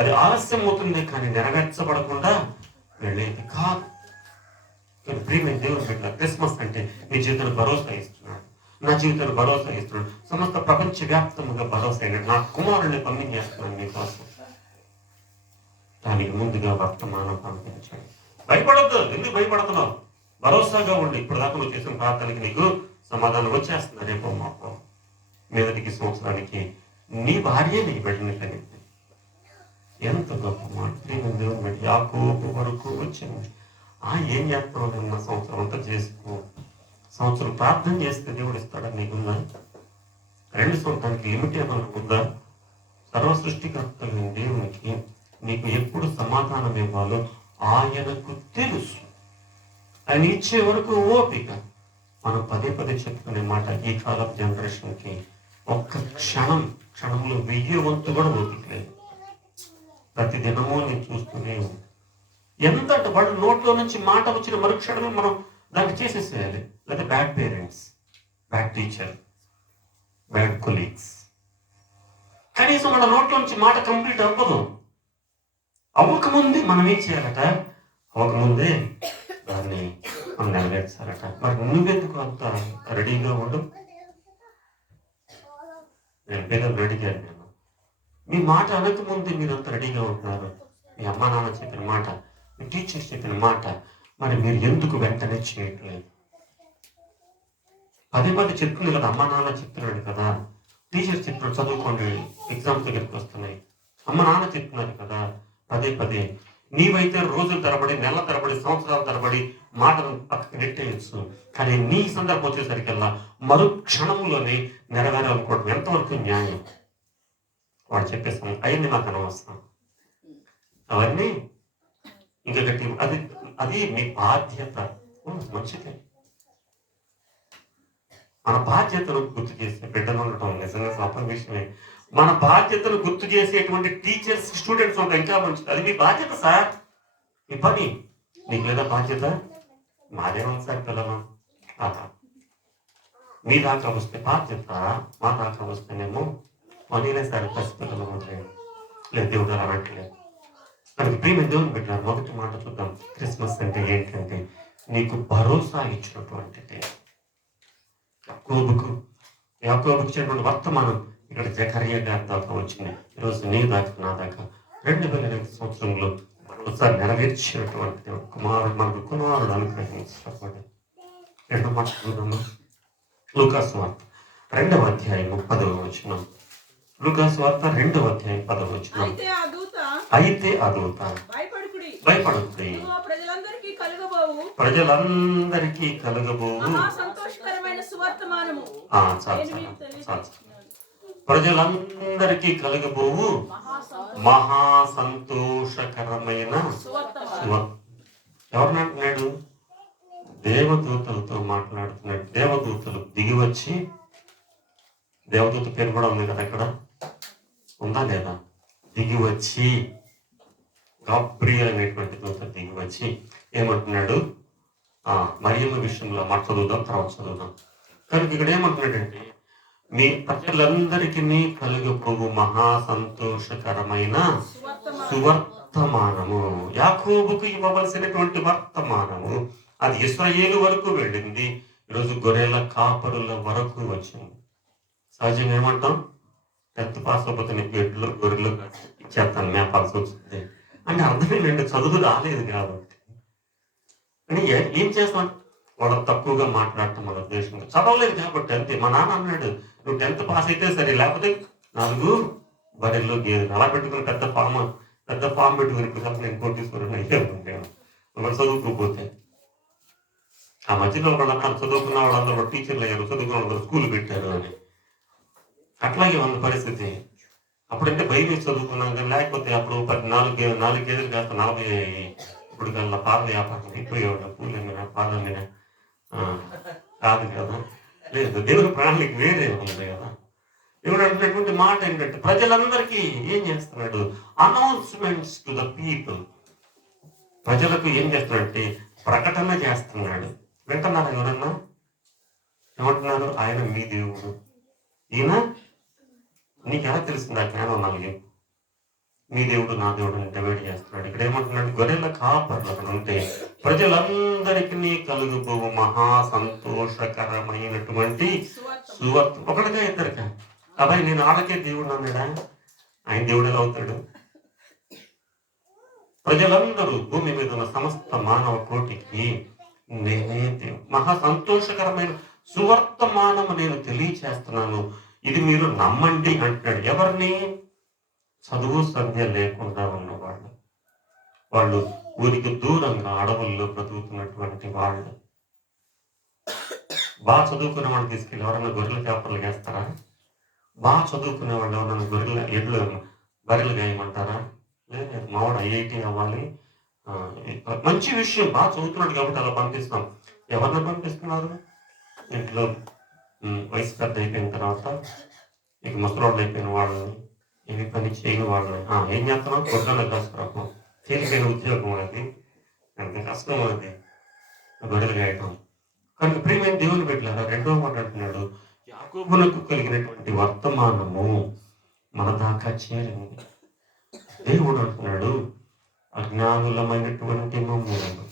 అది ఆలస్యం అవుతుంది, కానీ నెరవేర్చబడకుండా వెళ్ళేది కాదు. ప్రియమైన దేవుడు బిడ్డ, క్రిస్మస్ అంటే నీ జీవితాన్ని భరోసా ఇస్తున్నాడు. నా జీవితాన్ని భరోసా ఇస్తున్నాడు. సమస్త ప్రపంచ వ్యాప్తంగా భరోసా అయినాడు. నా కుమారుని పంపించేస్తున్నాను మీకోసం. దానికి ముందుగా వర్తమానం పంపించాడు. భయపడద్దు. ఎందుకు భయపడుతున్నావు? భరోసాగా ఉండి ఇప్పుడు దాకా నువ్వు చేసిన ప్రార్థనకి నీకు సమాధానం వచ్చేస్తుంది. రేపో మాపో మీదటికి సంవత్సరానికి నీ భార్య నీ బిడ్డని కలిగింది. ఎంత గొప్ప మాట. దేవుని బిడ్డ యాకోబు వరకు వచ్చింది. ఏం చేస్తావు? నిన్న సంవత్సరం అంతా చేసుకో. సంవత్సరం ప్రార్థన చేస్తే దేవుడు ఇస్తాడా? నీకున్నా 2 సంవత్సరానికి లిమిట్ ఏమన్నా ఉందా? సర్వ సృష్టికర్త దేవునికి నీకు ఎప్పుడు సమాధానం ఇవ్వాలో ఆయనకు తెలుసు. ఆయన ఇచ్చే వరకు ఓపిక. మనం పదే చెప్పుకునే మాట, ఈ కాలం జనరేషన్కి ఒక్క క్షణంలో 1000 వంతు కూడా ఓపిక లేదు. ప్రతి దినము నేను చూస్తూనే ఉంది. ఎంత అంటే వాళ్ళ నోట్లో నుంచి మాట వచ్చిన మరుక్షణమే మనం దాన్ని చేసేసేయాలి. లేదా bad parents, bad teacher, bad colleagues. కనీసం మన నోట్లో నుంచి మాట కంప్లీట్ అవ్వదు. అవ్వకముందే మనం ఏం చేయాలట? అవ్వకముందే దాన్ని మనం నెరవేర్చాలట. మరి నువ్వెందుకు అంత రెడీగా ఉండు? నేను పేదలు రెడీగా నేను. మీ మాట అనకముందే మీరు అంత రెడీగా ఉంటున్నారు. మీ అమ్మ నాన్న చెప్పిన మాట, మీ టీచర్స్ చెప్పిన మాట, మరి మీరు ఎందుకు వెంటనే చేయట్లేదు? పదే చెప్తుంది కదా, అమ్మ నాన్న చెప్తున్నాడు కదా, టీచర్స్ చెప్తున్నాడు చదువుకోండి, ఎగ్జామ్స్ దగ్గరికి వస్తున్నాయి, అమ్మ నాన్న చెప్తున్నారు కదా. పదే నీవైతే రోజుల తరబడి, నెలల తరబడి, సంవత్సరాల తరబడి మాటను పక్కకి నెట్టేయచ్చు. కానీ నీ సందర్భం వచ్చేసరికల్లా మరో క్షణంలోనే నెరవేరాలనుకోవడం ఎంతవరకు న్యాయం? వాడు చెప్పేస్తాను అయ్యింది నాకు అనవసరం. అవన్నీ ఇంకా గట్టి అది మీ బాధ్యత. మంచిదే. మన బాధ్యతను గుర్తు చేసే బిడ్డలు ఉండటం నిజంగా గొప్ప విషయమే. మన బాధ్యతను గుర్తు చేసేటువంటి టీచర్స్, స్టూడెంట్స్ ఉంటాయి, ఇంకా మంచిది. అది మీ బాధ్యత సార్, మీ పని. నీకు లేదా బాధ్యత? మాదేమో సార్ పిల్లలు మీ దాకా వస్తే బాధ్యత, మా దాకా వస్తేనేమో మనీలే సార్ పసిపిల్లలు ఉంటాయి. లేదు దేవుడు అలా అనట్లేదు. మనకి ప్రేమ దేవుని పెట్టినారు. మొదటి మాట చూద్దాం. క్రిస్మస్ అంటే ఏంటంటే నీకు భరోసా ఇచ్చినటువంటిది. యాకోబుకు ఇచ్చినటువంటి వర్తమానం ఇక్కడ జకర్యా గారి దాకా వచ్చింది. ఈరోజు నీ దాకా, నా దాకా 2008 సంవత్సరంలో మనలో ఒకసారి నెరవేర్చినటువంటి దేవుడు. మనకు కుమారుడు అనుగ్రహించబడి రెండో మాట చూద్దాము. లూకాసు వార్త 2వ అధ్యాయం 10వ వచనం. లూకాసు వార్త 2వ అధ్యాయం 10వ వచనం. అయితే ఆ దూత భయపడుకుడి, ప్రజలందరికీ కలుగబోవు ప్రజలందరికీ కలుగబోవు మహా సంతోషకరమైన ఎవరినంటున్నాడు? దేవదూతలతో మాట్లాడుతున్నాడు. దేవదూతలు దిగివచ్చి, దేవదూత పేరు కూడా ఉంది కదా, ఇక్కడ ఉందా లేదా? దిగివచ్చి, గాబ్రియల్ అనేటువంటి దూత దిగివచ్చి ఏమంటున్నాడు? మరియమ్మ విషయంలో మాట చదువుదాం, తర్వాత చదువుదాం. కనుక ఇక్కడ ఏమంటున్నాడంటే, మీ ప్రజలందరికీ కలుగబోవు మహా సంతోషకరమైన సువర్తమానము, యాకోబుకు ఇవ్వవలసినటువంటి వర్తమానము, అది ఇశ్రాయేలు వరకు వెళ్ళింది. ఈరోజు గొర్రెల కాపరుల వరకు వచ్చింది. సహజంగా ఏమంటాం? 10th పాస్ అయిపోతే నీకు ఎడ్లు గొర్రెలు ఇచ్చేస్తాను, మేపాల్సి వచ్చింది అంటే అర్థమేనండి, చదువు రాలేదు కాబట్టి. అని ఏం చేస్తాం? వాళ్ళకి తక్కువగా మాట్లాడటం మన ఉద్దేశంగా. చదవలేదు కాబట్టి అంతే. మా నాన్న అన్నాడు, నువ్వు 10th పాస్ అయితే సరే, లేకపోతే 4 బర్రెలు గేదెలు అలా పెట్టుకుని పెద్ద ఫామ్ పెట్టుకుని నేను కోటీశ్వరుని అయ్యే ఉంటాను ఒకటి చదువుకోపోతే. ఆ మధ్యలో వాళ్ళందరూ చదువుకున్న వాళ్ళందరూ టీచర్లు అయ్యారు, చదువుకున్న వాళ్ళందరూ స్కూల్ పెట్టారు అని. అట్లాగే ఉన్న పరిస్థితి. అప్పుడంటే భయం వేసి చదువుకున్నాం కానీ, లేకపోతే అప్పుడు 4 గేదెలు కాస్త 40 అయ్యాయి. ఇప్పుడు కల్లా పాల వ్యాపారం అయిపోయేవాడు. పూలు అమ్మినా పాలు అమ్మినా కాదు కదా. లేదు, దేవుని ప్రాణానికి వేరే ఉంది కదా. దేవుడు అంటున్నటువంటి మాట ఏంటంటే, ప్రజలందరికీ ఏం చేస్తున్నాడు? Announcements to the people. ప్రజలకు ఏం చేస్తున్నాడంటే ప్రకటన చేస్తున్నాడు. వింటున్నారు ఎవరన్నా? ఏమంటున్నారు? ఆయన మీ దేవుడు, ఈయన నీకు ఎలా తెలిసింది? ఆ జ్ఞానం నాకు మీ దేవుడు నా దేవుడు అని డివైడ్ చేస్తున్నాడు. ఇక్కడ ఏమంటున్నాడు? గొర్రెల కాపర్లు అక్కడ ఉంటే ప్రజలందరికీ కలుగుబోవు మహా సంతోషకరమైనటువంటి సువార్త. ఒకటిగా ఇద్దరుగా అబ్బాయి నేను వాళ్ళకే దేవుడు అన్నాడా? ఆయన దేవుడు ఎలా అవుతాడు? ప్రజలందరూ భూమి మీద ఉన్న సమస్త మానవ కోటికి నేనే దేవుడు. మహా సంతోషకరమైన సువర్తమానము నేను తెలియచేస్తున్నాను, ఇది మీరు నమ్మండి అంటున్నాడు. ఎవరిని? చదువు సంధ్య లేకుండా ఉన్నవాళ్ళు, వాళ్ళు ఊరికి దూరంగా అడవుల్లో బ్రతుకుతున్నటువంటి వాళ్ళు. బాగా చదువుకునే వాళ్ళు తీసుకెళ్ళి ఎవరైనా గొర్రెల చేపలు వేస్తారా? బాగా చదువుకునే వాళ్ళు ఎవరైనా ఎడ్లు బర్రెలు వేయమంటారా? లేదు, మావాడు IIT అవ్వాలి, మంచి విషయం, బాగా చదువుతున్నాడు కాబట్టి అలా పంపిస్తాం. ఎవరిని పంపిస్తున్నారు? ఇంట్లో వయసు పెద్ద అయిపోయిన తర్వాత ఇక ముసలోళ్ళు అయిపోయిన వాళ్ళని, ఏమి పని చేయని వాళ్ళని ఏం చేస్తున్నాం? గొడ్డలు కాసుకురాము. తేలికైన ఉద్యోగం అది, ఎంత కష్టం అది గొడ్డలు గాయటం. కనుక ప్రియమైన దేవుని పెట్టారా? 2వ మాట అంటున్నాడు, యాకోబునకు కలిగినటువంటి వర్తమానము మన దాకా చేరింది. దేవుడు అంటున్నాడు, అజ్ఞానులమైనటువంటి మమ్మల్ని.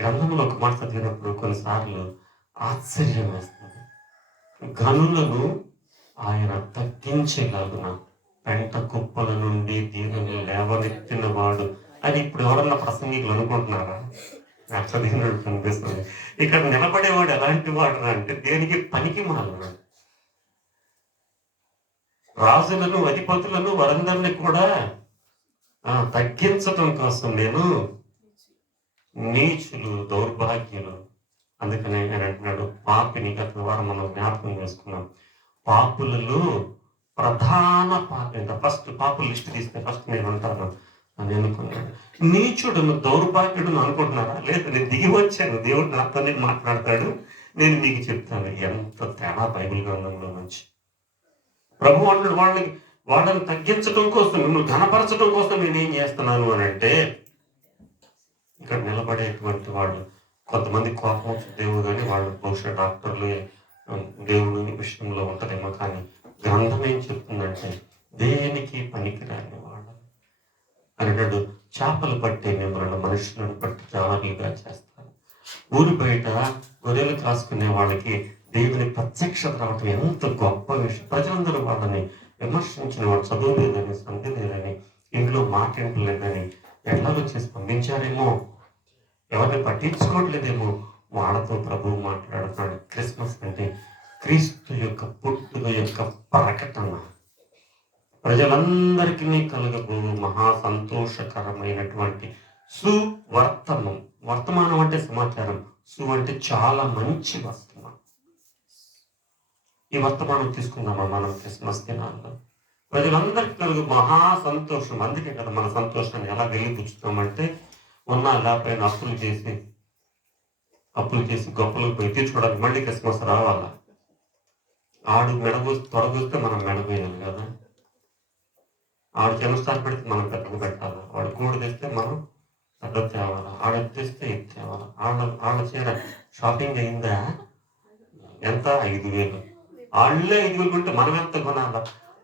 గ్రంథంలో ఒక మాట చదివినప్పుడు కొన్నిసార్లు ఆశ్చర్యం వేస్తుంది. గనులను ఆయన తగ్గించేలాగున పెంట కుప్పల నుండి దీనులు లేవనెత్తిన వాడు అని ఇప్పుడు ఎవరన్నా ప్రసంగికులు అనుకుంటున్నారా? అట్లా దీనుడు కనిపిస్తుంది. ఇక్కడ నిలబడేవాడు ఎలాంటి వాడు అంటే దేనికి పనికి మాలినాడు. రాజులను అధిపతులను వారందరినీ కూడా తగ్గించటం కోసం నేను నీచులు దౌర్భాగ్యులు. అందుకనే నేను అంటున్నాడు పాపిని. గత వారం మనం జ్ఞాపకం చేసుకున్నాం. పాపులలో ప్రధాన పాపి, ఫస్ట్ పాపుల లిస్ట్ తీస్తే ఫస్ట్ నేను అంటాను అని అనుకున్నాడు. నీచుడును దౌర్భాగ్యుడును అనుకుంటున్నారా? లేదు, నేను దిగి వచ్చాను, దేవుడు నాతోనే మాట్లాడతాడు, నేను మీకు చెప్తాను. ఎంత తేడా బైబిల్ గ్రంథంలో నుంచి. ప్రభు అన్నాడు వాళ్ళని తగ్గించడం కోసం, మిమ్మల్ని ఘనపరచడం కోసం నేనేం చేస్తున్నాను అని అంటే, ఇక్కడ నిలబడేటువంటి వాళ్ళు కొంతమంది కోపం దేవుడు, కానీ వాళ్ళు బహుశా డాక్టర్లు దేవుడి విషయంలో ఉంటుందేమో, కానీ గ్రంథం ఏం చెప్తుందంటే దేనికి పనికిరాని వాళ్ళు అన్నాడు. చేపలు పట్టే మిమ్మల్ని మనుషులను పట్టి జారులుగా చేస్తారు. ఊరి బయట గొర్రెలు కాసుకునే వాళ్ళకి దేవుని ప్రత్యక్షత రావటం ఎంత గొప్ప విషయం. ప్రజలందరూ వాళ్ళని విమర్శించిన వాడు, చదువు లేదని, సంధి లేదని, ఇంట్లో మాట్లాడలేదని ఎట్లాగో చేసి పంపించారేమో, ఎవరిని పట్టించుకోవట్లేదేమో, వాళ్ళతో ప్రభువు మాట్లాడుతున్నాడు. క్రిస్మస్ అంటే క్రీస్తు యొక్క పుట్టుక యొక్క ప్రకటన, ప్రజలందరికీ కలగబోవు మహా సంతోషకరమైనటువంటి సువర్తమం. వర్తమానం అంటే సమాచారం, సు అంటే చాలా మంచి వర్తమానం. ఈ వర్తమానం తీసుకుందామా మనం క్రిస్మస్ దినాల్లో? ప్రజలందరికీ కలుగు మహా సంతోషం. అందుకే కదా మన సంతోషాన్ని ఎలా వెలిపుచ్చుతామంటే, ఉన్న లేకపోయిన అప్పులు చేసి గొప్పలకు పోయి తీర్చుకోవడానికి మళ్ళీ క్రిస్మస్ రావాలా? ఆడు తొడగొస్తే మనం మెడపోయాలి కదా. ఆడు చిన్న స్టార్ పెడితే మనం పెద్దగా పెట్టాలా? వాడు కూడు తెస్తే మనం పెద్ద తేవాలా? ఆడ తెస్తే ఇది తేవాలా? ఆళ్ళ చీర షాపింగ్ అయిందా? ఎంత? 5,000. వాళ్ళే 5,000 కొంటే మనం ఎంత కొనాలా?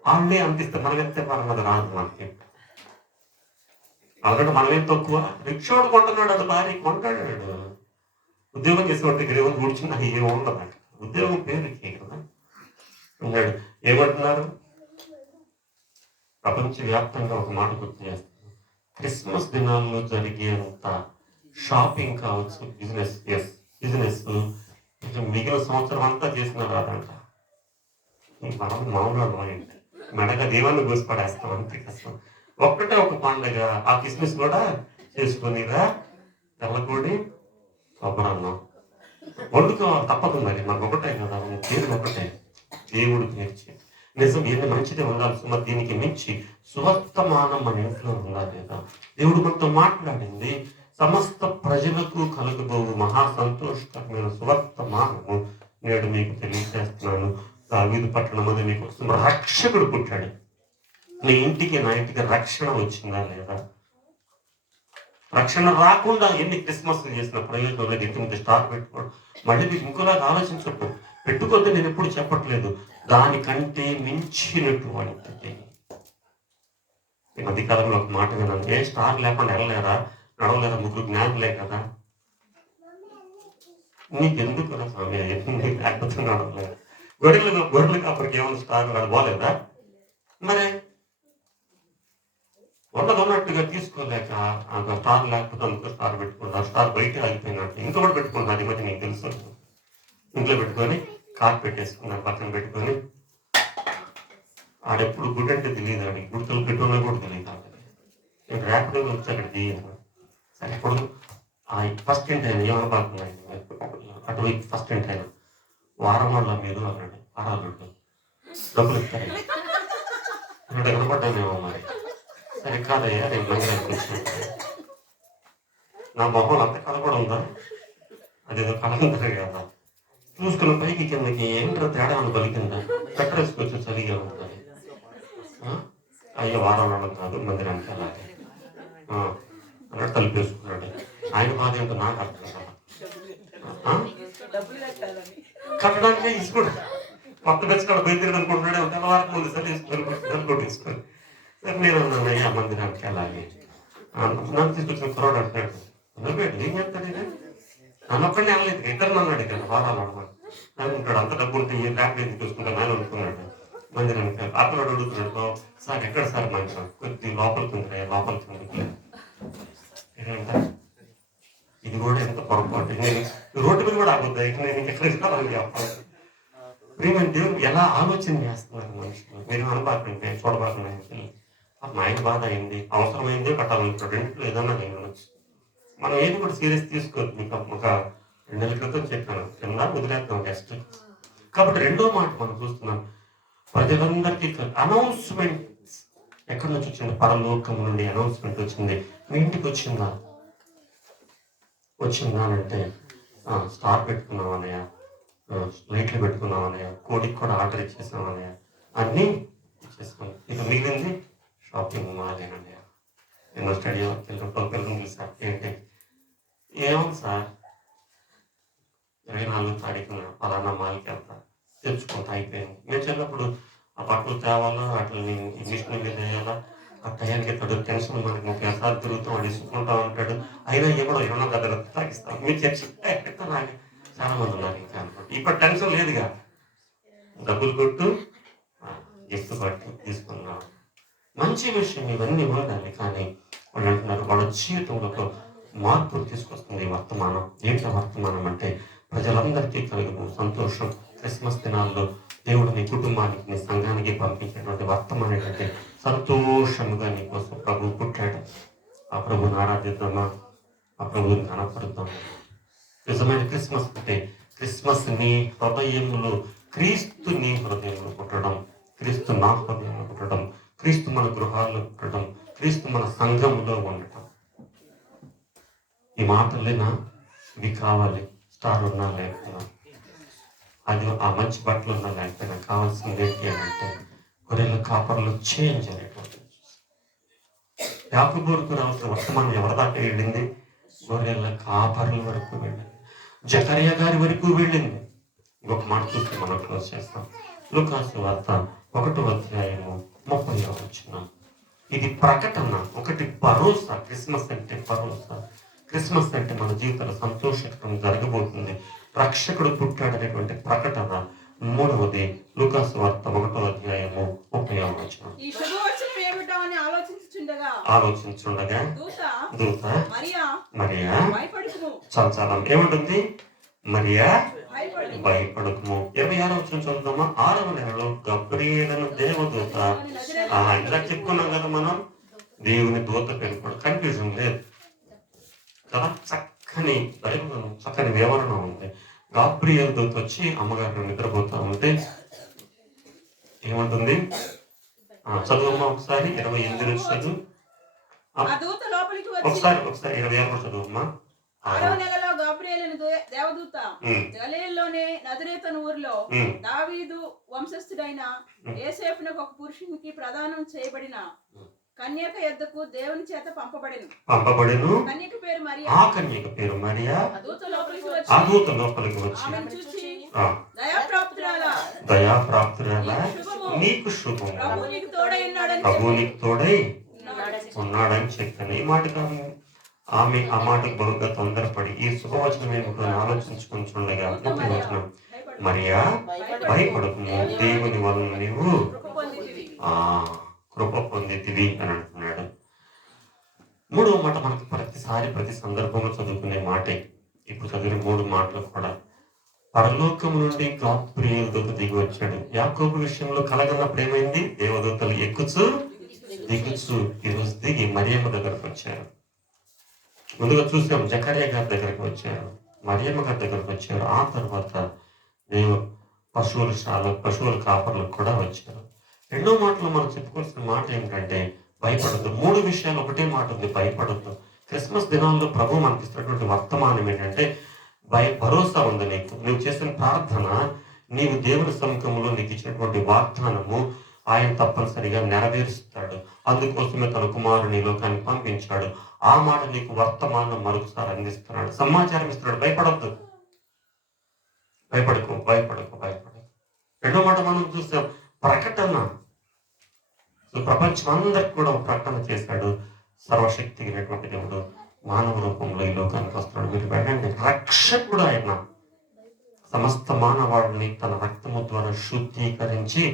వాళ్ళే అంత ఇస్తే మనం ఎంత కొనాలి? రాదు మనకి. ఆల్రెడీ మనమేం తక్కువ? రిక్షోడు కొంటున్నాడు, అది భారీ కొంటాడు. ఉద్యోగం చేసేవాడి దగ్గర ఏమో కూర్చున్నా ఏమో ఉండదు. ఉద్యోగం పేరుకే కదా ఉన్నాడు. ఏమంటున్నారు? ప్రపంచవ్యాప్తంగా ఒక మాట గుర్తు చేస్తాను. క్రిస్మస్ దినాల్లో జరిగేంత షాపింగ్ కావచ్చు, బిజినెస్ మిగిలిన సంవత్సరం అంతా చేసిన రాదంట. మనం మామూలు ఏంటి మెడగా దేవాన్ని కోసిపడేస్తాం అంతే. కష్టం ఒక్కటే ఒక పండుగ, ఆ క్రిస్మస్ కూడా చేసుకునిరా తెల్లకోడి కొబ్బరన్నం వండుకోవాలి తప్పదు. మరి మనకు ఒకటే కదా, పేరు ఒకటే, దేవుడు పేర్చి నిజం ఏది మంచిదే ఉండాలి సుమ. దీనికి మించి సువర్తమానం మన ఇంట్లో ఉండాలి లేదా? దేవుడు మనతో మాట్లాడింది, సమస్త ప్రజలకు కలుగబోవు మహా సంతోషకరమైన సువర్తమానము నేడు మీకు తెలియజేస్తున్నాను. దావీదు పట్టణం మీకు రక్షకుడు పుట్టాడు. నీ ఇంటికి నా ఇంటికి రక్షణ వచ్చిందా లేదా? రక్షణ రాకుండా ఎన్ని క్రిస్మస్ చేసిన ప్రయోజనం లేదు. ఇంటి ముందు స్టార్ పెట్టుకోవడం, మళ్ళీ మీకు ఇంకోలాగా ఆలోచించడం పెట్టుకోద్దు నేను ఎప్పుడు చెప్పట్లేదు. దానికంటే మించినటువంటిది. ఈ మధ్యకాలంలో ఒక మాట విన్నాను, ఏ స్టార్ లేకుండా వెళ్ళలేరా, నడవలేరా, ముగ్గురు జ్ఞానులే కదా. నీకెందుకు స్వామి లేకపోతే నడవలేదు? గొర్రెలు కాపరికి ఏమైనా స్టార్ పోలేదా? మరి ఉన్నట్టుగా తీసుకోలేక స్టార్ లేకపోతే అందుకో స్టార్ పెట్టుకుంటారు. స్టార్ బయట ఆగిపోయినట్టు ఇంట్లో కూడా పెట్టుకుంటారు. అది మధ్య నీకు తెలుసు, ఇంట్లో పెట్టుకొని కార్ పెట్టేసుకున్నాను పక్కన పెట్టుకొని. ఆడెప్పుడు గుడి అంటే తెలియదు, ఆడికి గుడితలు పెట్టుకున్నా కూడా తెలియదు. నేను ర్యాపిడో వచ్చి అక్కడ తీయను. సరే ఇప్పుడు ఫస్ట్ ఇంటి అయినా ఏమైనా బాగున్నాయి అటువైపు ఫస్ట్ ఇంటి అయినా వారం వల్ల మీరు అన్నాడు, వారాలు డబ్బులు ఇస్తారు అన్నాడు. కనపడ్డానేమో మరి. సరే కాదయ్యా నేను మంగళకి వచ్చాను. నా మొహం అంత కళ కూడా ఉందా? అదేదో కళ ఉంటుంది కదా. చూసుకున్న పైకి కిందకి ఏంటో తేడా అని పలికిందా? కట్టరేసుకొచ్చి చలిగా ఉంటుంది. అయ్యో వారం రావడం కాదు మందిరానికి అలాగే అన్నట్టు తలిపేసుకున్నాడు. ఆయన బాధ ఏంటో నాకు అర్థం కదా. కట్టడానికే ఇసుకోడు. కొత్త బెచ్చకాడ బయలుదేరి అనుకుంటున్నాడే తెల్లవారికి ముందు సరికొట్టేసుకొని. సరే నేను అన్నాను అయ్యా మందిరానికి అలాగే నన్ను తీసుకొచ్చిన కుర్రాడు అంటాడు, ఏం చెప్తాడు ఇది? నన్ను ఒక్కడిని అనలేదు, ఇద్దరు అన్నాడు ఇక్కడ వారాలు అన్నమాట అనుకుంటాడు. అంత డబ్బు ఉంటే ఏ ల్యాబ్ ఎందుకు చూసుకుంటాను ఆయన అనుకున్నాడు. మందిరానికి అతను అడుగుతున్నాడు, సార్ ఎక్కడ సార్ మందిరం? కొద్ది లోపలికి ఉంది, లోపలికి ఉంది. ఇది కూడా ఎంత పొరపాటు, నేను రోడ్డు మీద కూడా ఆగొద్దా ఇక నేను ఎక్కడ చెప్పాలి. ప్రియమైన దేవుడు ఎలా ఆలోచన చేస్తున్నారు మనుషులు. మీరు అనబాకండి, చూడబాకండి. మా ఆయన బాధ అయింది, అవసరమైందే కట్టాలనుకుంటాడు. రెంట్లో ఏదన్నా నేను మనం ఏది కూడా సీరియస్ తీసుకోవద్దు. మీకు ఒక 2 నెలల క్రితం చెప్పాను, కింద వదిలేద్దాం టెస్ట్. కాబట్టి రెండో మాట మనం చూస్తున్నాం, ప్రజలందరికీ అనౌన్స్మెంట్ ఎక్కడి నుంచి వచ్చింది? పరలోకం నుండి అనౌన్స్మెంట్ వచ్చింది. మీ ఇంటికి వచ్చిందా అంటే స్టార్ పెట్టుకున్నాం అన్నయ్య, లైట్లు పెట్టుకున్నాం అన్నయ్య, కోడికి కూడా ఆర్డర్ ఇచ్చేసాం అన్నయ్య, అన్నీ ఇచ్చేసుకున్నాం. ఇక మిగిలింది షాపింగ్ మాలేనన్నయ్య. నేను స్టడీ వర్క్ వెళ్ళినప్పుడు పిల్లలు సార్ ఏంటి ఏముంది సార్ 24వ తారీఖున పలానా మాల్కి వెళ్తా తెచ్చుకుంటా అయిపోయింది. నేను చిన్నప్పుడు ఆ బట్టలు తేవాలా, వాటిని మిషన్ మీద వేయాలా, ఆ టయానికి ఎత్తాడు. టెన్షన్ మనకి 30 సార్లు తిరుగుతూ వాడు ఇసుకుంటా ఉంటాడు. అయినా ఏమో ఏమన్నా దగ్గర తాగిస్తాం. మీరు చర్చ నాకు చాలా మంది ఉన్నారు ఇంకా అనుకోండి. ఇప్పుడు టెన్షన్ లేదుగా, డబ్బులు కొట్టు గిఫ్ట్ బట్టి తీసుకున్నాం. మంచి విషయం ఇవన్నీ ఉండాలి. కానీ వాళ్ళు అంటున్నారు వాళ్ళ జీవితంలో ఒక మార్పులు తీసుకొస్తుంది ఈ వర్తమానం. ఏంటో వర్తమానం అంటే ప్రజలందరికీ కలుగును సంతోషం. క్రిస్మస్ దినాల్లో దేవుడు నీ కుటుంబానికి నీ సంఘానికి పంపించేటువంటి వర్తమానం ఏంటంటే సంతోషముగా నీ కోసం ప్రభు పుట్టాడు. ఆ ప్రభుని ఆరాధిద్దామా, ఆ ప్రభుని కనపడుద్దాం. నిజమైన క్రిస్మస్ అంటే క్రిస్మస్ నీ హృదయములో, క్రీస్తు నీ హృదయంలో పుట్టడం, క్రీస్తు నా హృదయంలో పుట్టడం, క్రీస్తు మన గృహాల్లో పుట్టడం, క్రీస్తు మన సంఘంలో ఉండటం. ఈ మాటలేనా ఇవి కావాలి. స్టార్ ఉన్నా లేకపోయినా, అది ఆ మంచి బట్టలు ఉన్నా లేకపోయినా కావాల్సింది ఏంటి అని అంటే గొర్రెల కాపర్లు చేంజ్ అనేటువంటి. యాకోబు వరకు రావాల్సిన వర్తమానం ఎవరి దాకా వెళ్ళింది? గొర్రెల కాపర్ల వరకు వెళ్ళింది, జకర్యా గారి వరకు వెళ్ళింది. ఇంకొక మాట చూస్తే మనం క్లోజ్ చేస్తాం. లూకాసు వార్త 1వ అధ్యాయము 30వ వచనం. ఇది ప్రకటన, ఒకటి భరోసా. క్రిస్మస్ అంటే భరోసా. క్రిస్మస్ అంటే మన జీవితంలో సంతోషకరం జరగబోతుంది, రక్షకుడు పుట్టాడనేటువంటి ప్రకటన. 3వది లూకాసు వార్త 1వ అధ్యాయము 30వ వచనం. ఆలోచించుండగా దూత మరియా సంచారం ఏముంటుంది? మరియా భయపడకుము. 26వ వచనం చదువుతామా? 6వ నెలలో గబ్రియేలును దేవదూత. ఇలా చెప్పుకున్నాం కదా మనం, దేవుని దూత పేరు కూడా కన్ఫ్యూజన్ లేదు కదా. చక్కని వివరణ ఉంది. గాబ్రియేలు దూత వచ్చి అమ్మగారిని నిద్రపోతా ఉంటే ఏమంటుంది? చదువమ్మా ఒకసారి. 28 చదువు ఒకసారి. 26 చదువమ్మా. 6వ నెలలో గాబ్రియేలును దేవదూత గలిలయలోని నజరేతు ఊరిలో దావీదు వంశస్థుడైన యోసేపునకు ఒక పురుషునికి ప్రదానం చేయబడిన కన్యక యొద్దకు దేవుని చేత పంపబడెను. కన్యక పేరు మరియా. ఆ కన్యక పేరు మరియా. ఆ దూత లోపలికి వచ్చి ఆమెను చూచి, దయాప్రాప్తురాలా నీకు శుభం, ప్రభువు నీకు తోడై ఉన్నాడని చెప్పాను. ఈ మాటగా ఆమె ఆ మాటకు బహుగా తొందరపడి ఈ శుభవచనం ఏమిటో ఆలోచించుకొని చూడగా 30వ వచనం. మరియా భయపడకుము, దేవుని వలన నీవు కృప పొందితివి అని అంటున్నాడు. 3వ మాట మనకి ప్రతి సందర్భంలో చదువుకునే మాటే. ఇప్పుడు చదివిన 3 మాటలు కూడా పరలోకము నుండి గాబ్రియేలు దూత దిగి వచ్చాడు. యాకోబు విషయంలో కలగన్నప్పుడు ఏమైంది? దేవదూతలు ఎక్కుచు దిగుచు ఈరోజు దిగి మరియమ్మ దగ్గరకు వచ్చారు. ముందుగా చూసాం, జకర్యా గారి దగ్గరకు వచ్చారు, మరియమ్మ గారి దగ్గరకు వచ్చారు. ఆ తర్వాత పశువుల కాపర్లకు కూడా వచ్చారు. 2వ మాటలో మనం చెప్పుకోవాల్సిన మాట ఏమిటంటే భయపడద్దు. 3 విషయాలు ఒకటే మాట ఉంది, భయపడద్దు. క్రిస్మస్ దినాల్లో ప్రభు మనకిస్తున్నటువంటి వర్తమానం ఏంటంటే భరోసా ఉంది నీకు. నువ్వు చేసిన ప్రార్థన, నీవు దేవుని సముఖంలో నీకు ఇచ్చినటువంటి వాగ్దానము ఆయన తప్పనిసరిగా నెరవేరుస్తాడు. అందుకోసమే తన కుమారుని లోకానికి పంపించాడు. ఆ మాట నీకు వర్తమానం మరొకసారి అందిస్తున్నాడు, సమాచారం ఇస్తున్నాడు. భయపడద్దు, భయపడకు. 2వ మాట మనం చూసాం, ప్రకటన. ప్రపంచం అందరికి కూడా ప్రకటన చేశాడు. సర్వశక్తి అయినటువంటి దేవుడు మానవ రూపంలో ఈ లోకానికి వస్తున్నాడు. మీరు వెళ్ళండి, రక్షకుడు ఆయన సమస్త మానవాడిని తన రక్తము ద్వారా శుద్ధీకరించి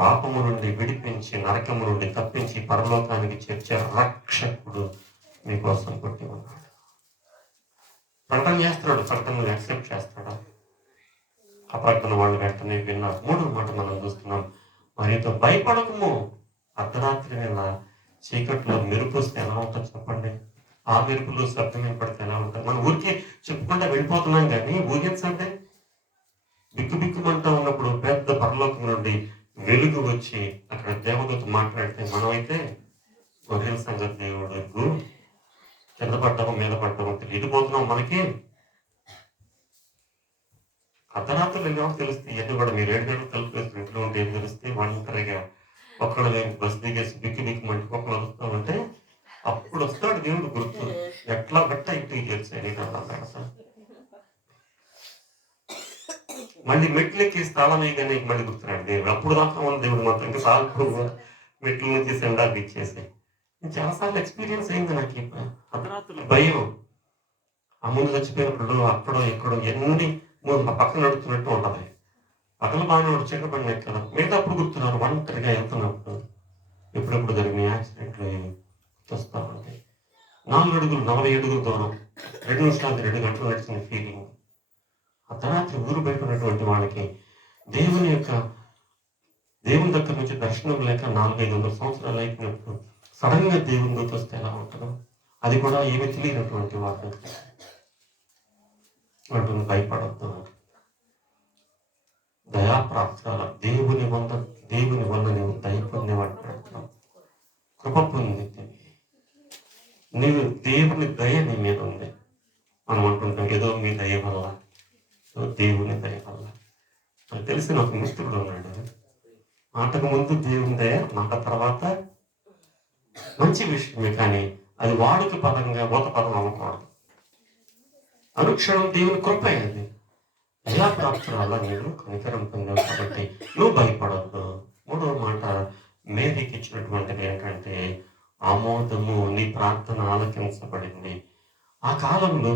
పాపము నుండి విడిపించి నరకము నుండి తప్పించి పరలోకానికి చేర్చే రక్షకుడు మీకోసం పుట్టి ఉన్నాడు. ప్రకటన చేస్తున్నాడు, ప్రకటనలు యాక్సెప్ట్ చేస్తాడా? ఆ ప్రకటన వాళ్ళు వెంటనే విన్నారు. 3వ మాట మనం చూస్తున్నాం, మరియతో భయపడకము. అర్ధరాత్రి నెల చీకట్లో మెరుపు వస్తే ఎలా ఉంటుంది చెప్పండి? ఆ మెరుపులో శబ్దం ఏర్పడితే ఎలా ఉంటుంది? మనం ఊరికే చెప్పుకుంటా వెళ్ళిపోతున్నాం, కానీ ఊహించండి, బిక్కుబిక్కుమంటా ఉన్నప్పుడు పెద్ద పరలోకం నుండి వెలుగు వచ్చి అక్కడ దేవదూత మాట్లాడితే మనమైతే గొర్రెల సంగతి దేవుడు కింద పడ్డాము మీద పడ్డాము తెలియపోతున్నాం. మనకి అర్ధరాత్రులు ఎన్నో తెలిస్తే ఎన్ని కూడా మీరు 7 గంటలు తలుపు వేసి ఇంట్లో ఉంటే ఏం తెలిస్తే ఒంటరిగా ఒక్కడు బస్సు దిగేసి బిక్కి మంటి ఒక్కడు వస్తూ ఉంటే అప్పుడు వస్తాడు దేవుడు గుర్తు. ఎట్లా గట్ట ఇంటికి చేర్చాయి మళ్ళీ మెట్లు ఎక్కి స్థానం వేయగానే మళ్ళీ గుర్తున్నాడు దేవుడు. అప్పుడు దాకా ఉన్న దేవుడు మాత్రం ఇంకా సాగు మెట్లు నుంచి సెండాకి ఇచ్చేసి చాలాసార్లు ఎక్స్పీరియన్స్ అయింది నాకు. అర్ధరాత్రులు భయం, ఆ ముందు చచ్చిపోయినప్పుడు అక్కడో ఎక్కడో ఎన్ని పక్కన నడుస్తున్నట్టు ఉంటది. పక్కన బాగానే వచ్చాక పడినట్టు కదా. మిగతా అప్పుడు గుర్తున్నారు ఒంటరిగా వెళ్తున్నప్పుడు. ఎప్పుడెప్పుడు జరిగిన యాక్సిడెంట్లు చూస్తా ఉంది. 4 అడుగులు 40 అడుగుల దూరం 2 నిమిషాలు 2 గంటలు నడిచిన ఫీలింగ్. అర్ధరాత్రి ఊరు బయట ఉన్నటువంటి వాళ్ళకి దేవుని దగ్గర నుంచి దర్శనం లేక 400-500 సంవత్సరాలు అయిపోయినప్పుడు సడన్ గా దేవుని దూత వస్తే ఎలా ఉంటుందో, అది కూడా ఏమి తెలియనటువంటి వాళ్ళు అంటుంది. భయపడద్దు, దయాప్రాప్తాల దేవుని వల్ల నీవు దయ పొందేవాడు, కృప పొందితే నీవు దేవుని దయ నీ మీద ఉంది. మనం అంటుంటాం ఏదో మీ దయ వల్ల, దేవుని దయ వల్ల. నాకు తెలిసిన ఒక మిత్రుడు ఉన్నాడు, మాటకు ముందు దేవుని దయ, మాట తర్వాత మంచి విషయమే, కానీ అది వాడుక పదంగా ఊత పదం అవ్వకూడదు. అనుక్షణం దేవుని కృప అయింది. ఎలా ప్రాప్తురాలా నీవు కనికరం పొందావు కాబట్టి నువ్వు భయపడద్దు. 3వ మాట మేరీకి ఇచ్చినటువంటిది ఏంటంటే ఆమోదము, నీ ప్రార్థన ఆలకించబడింది. ఆ కాలంలో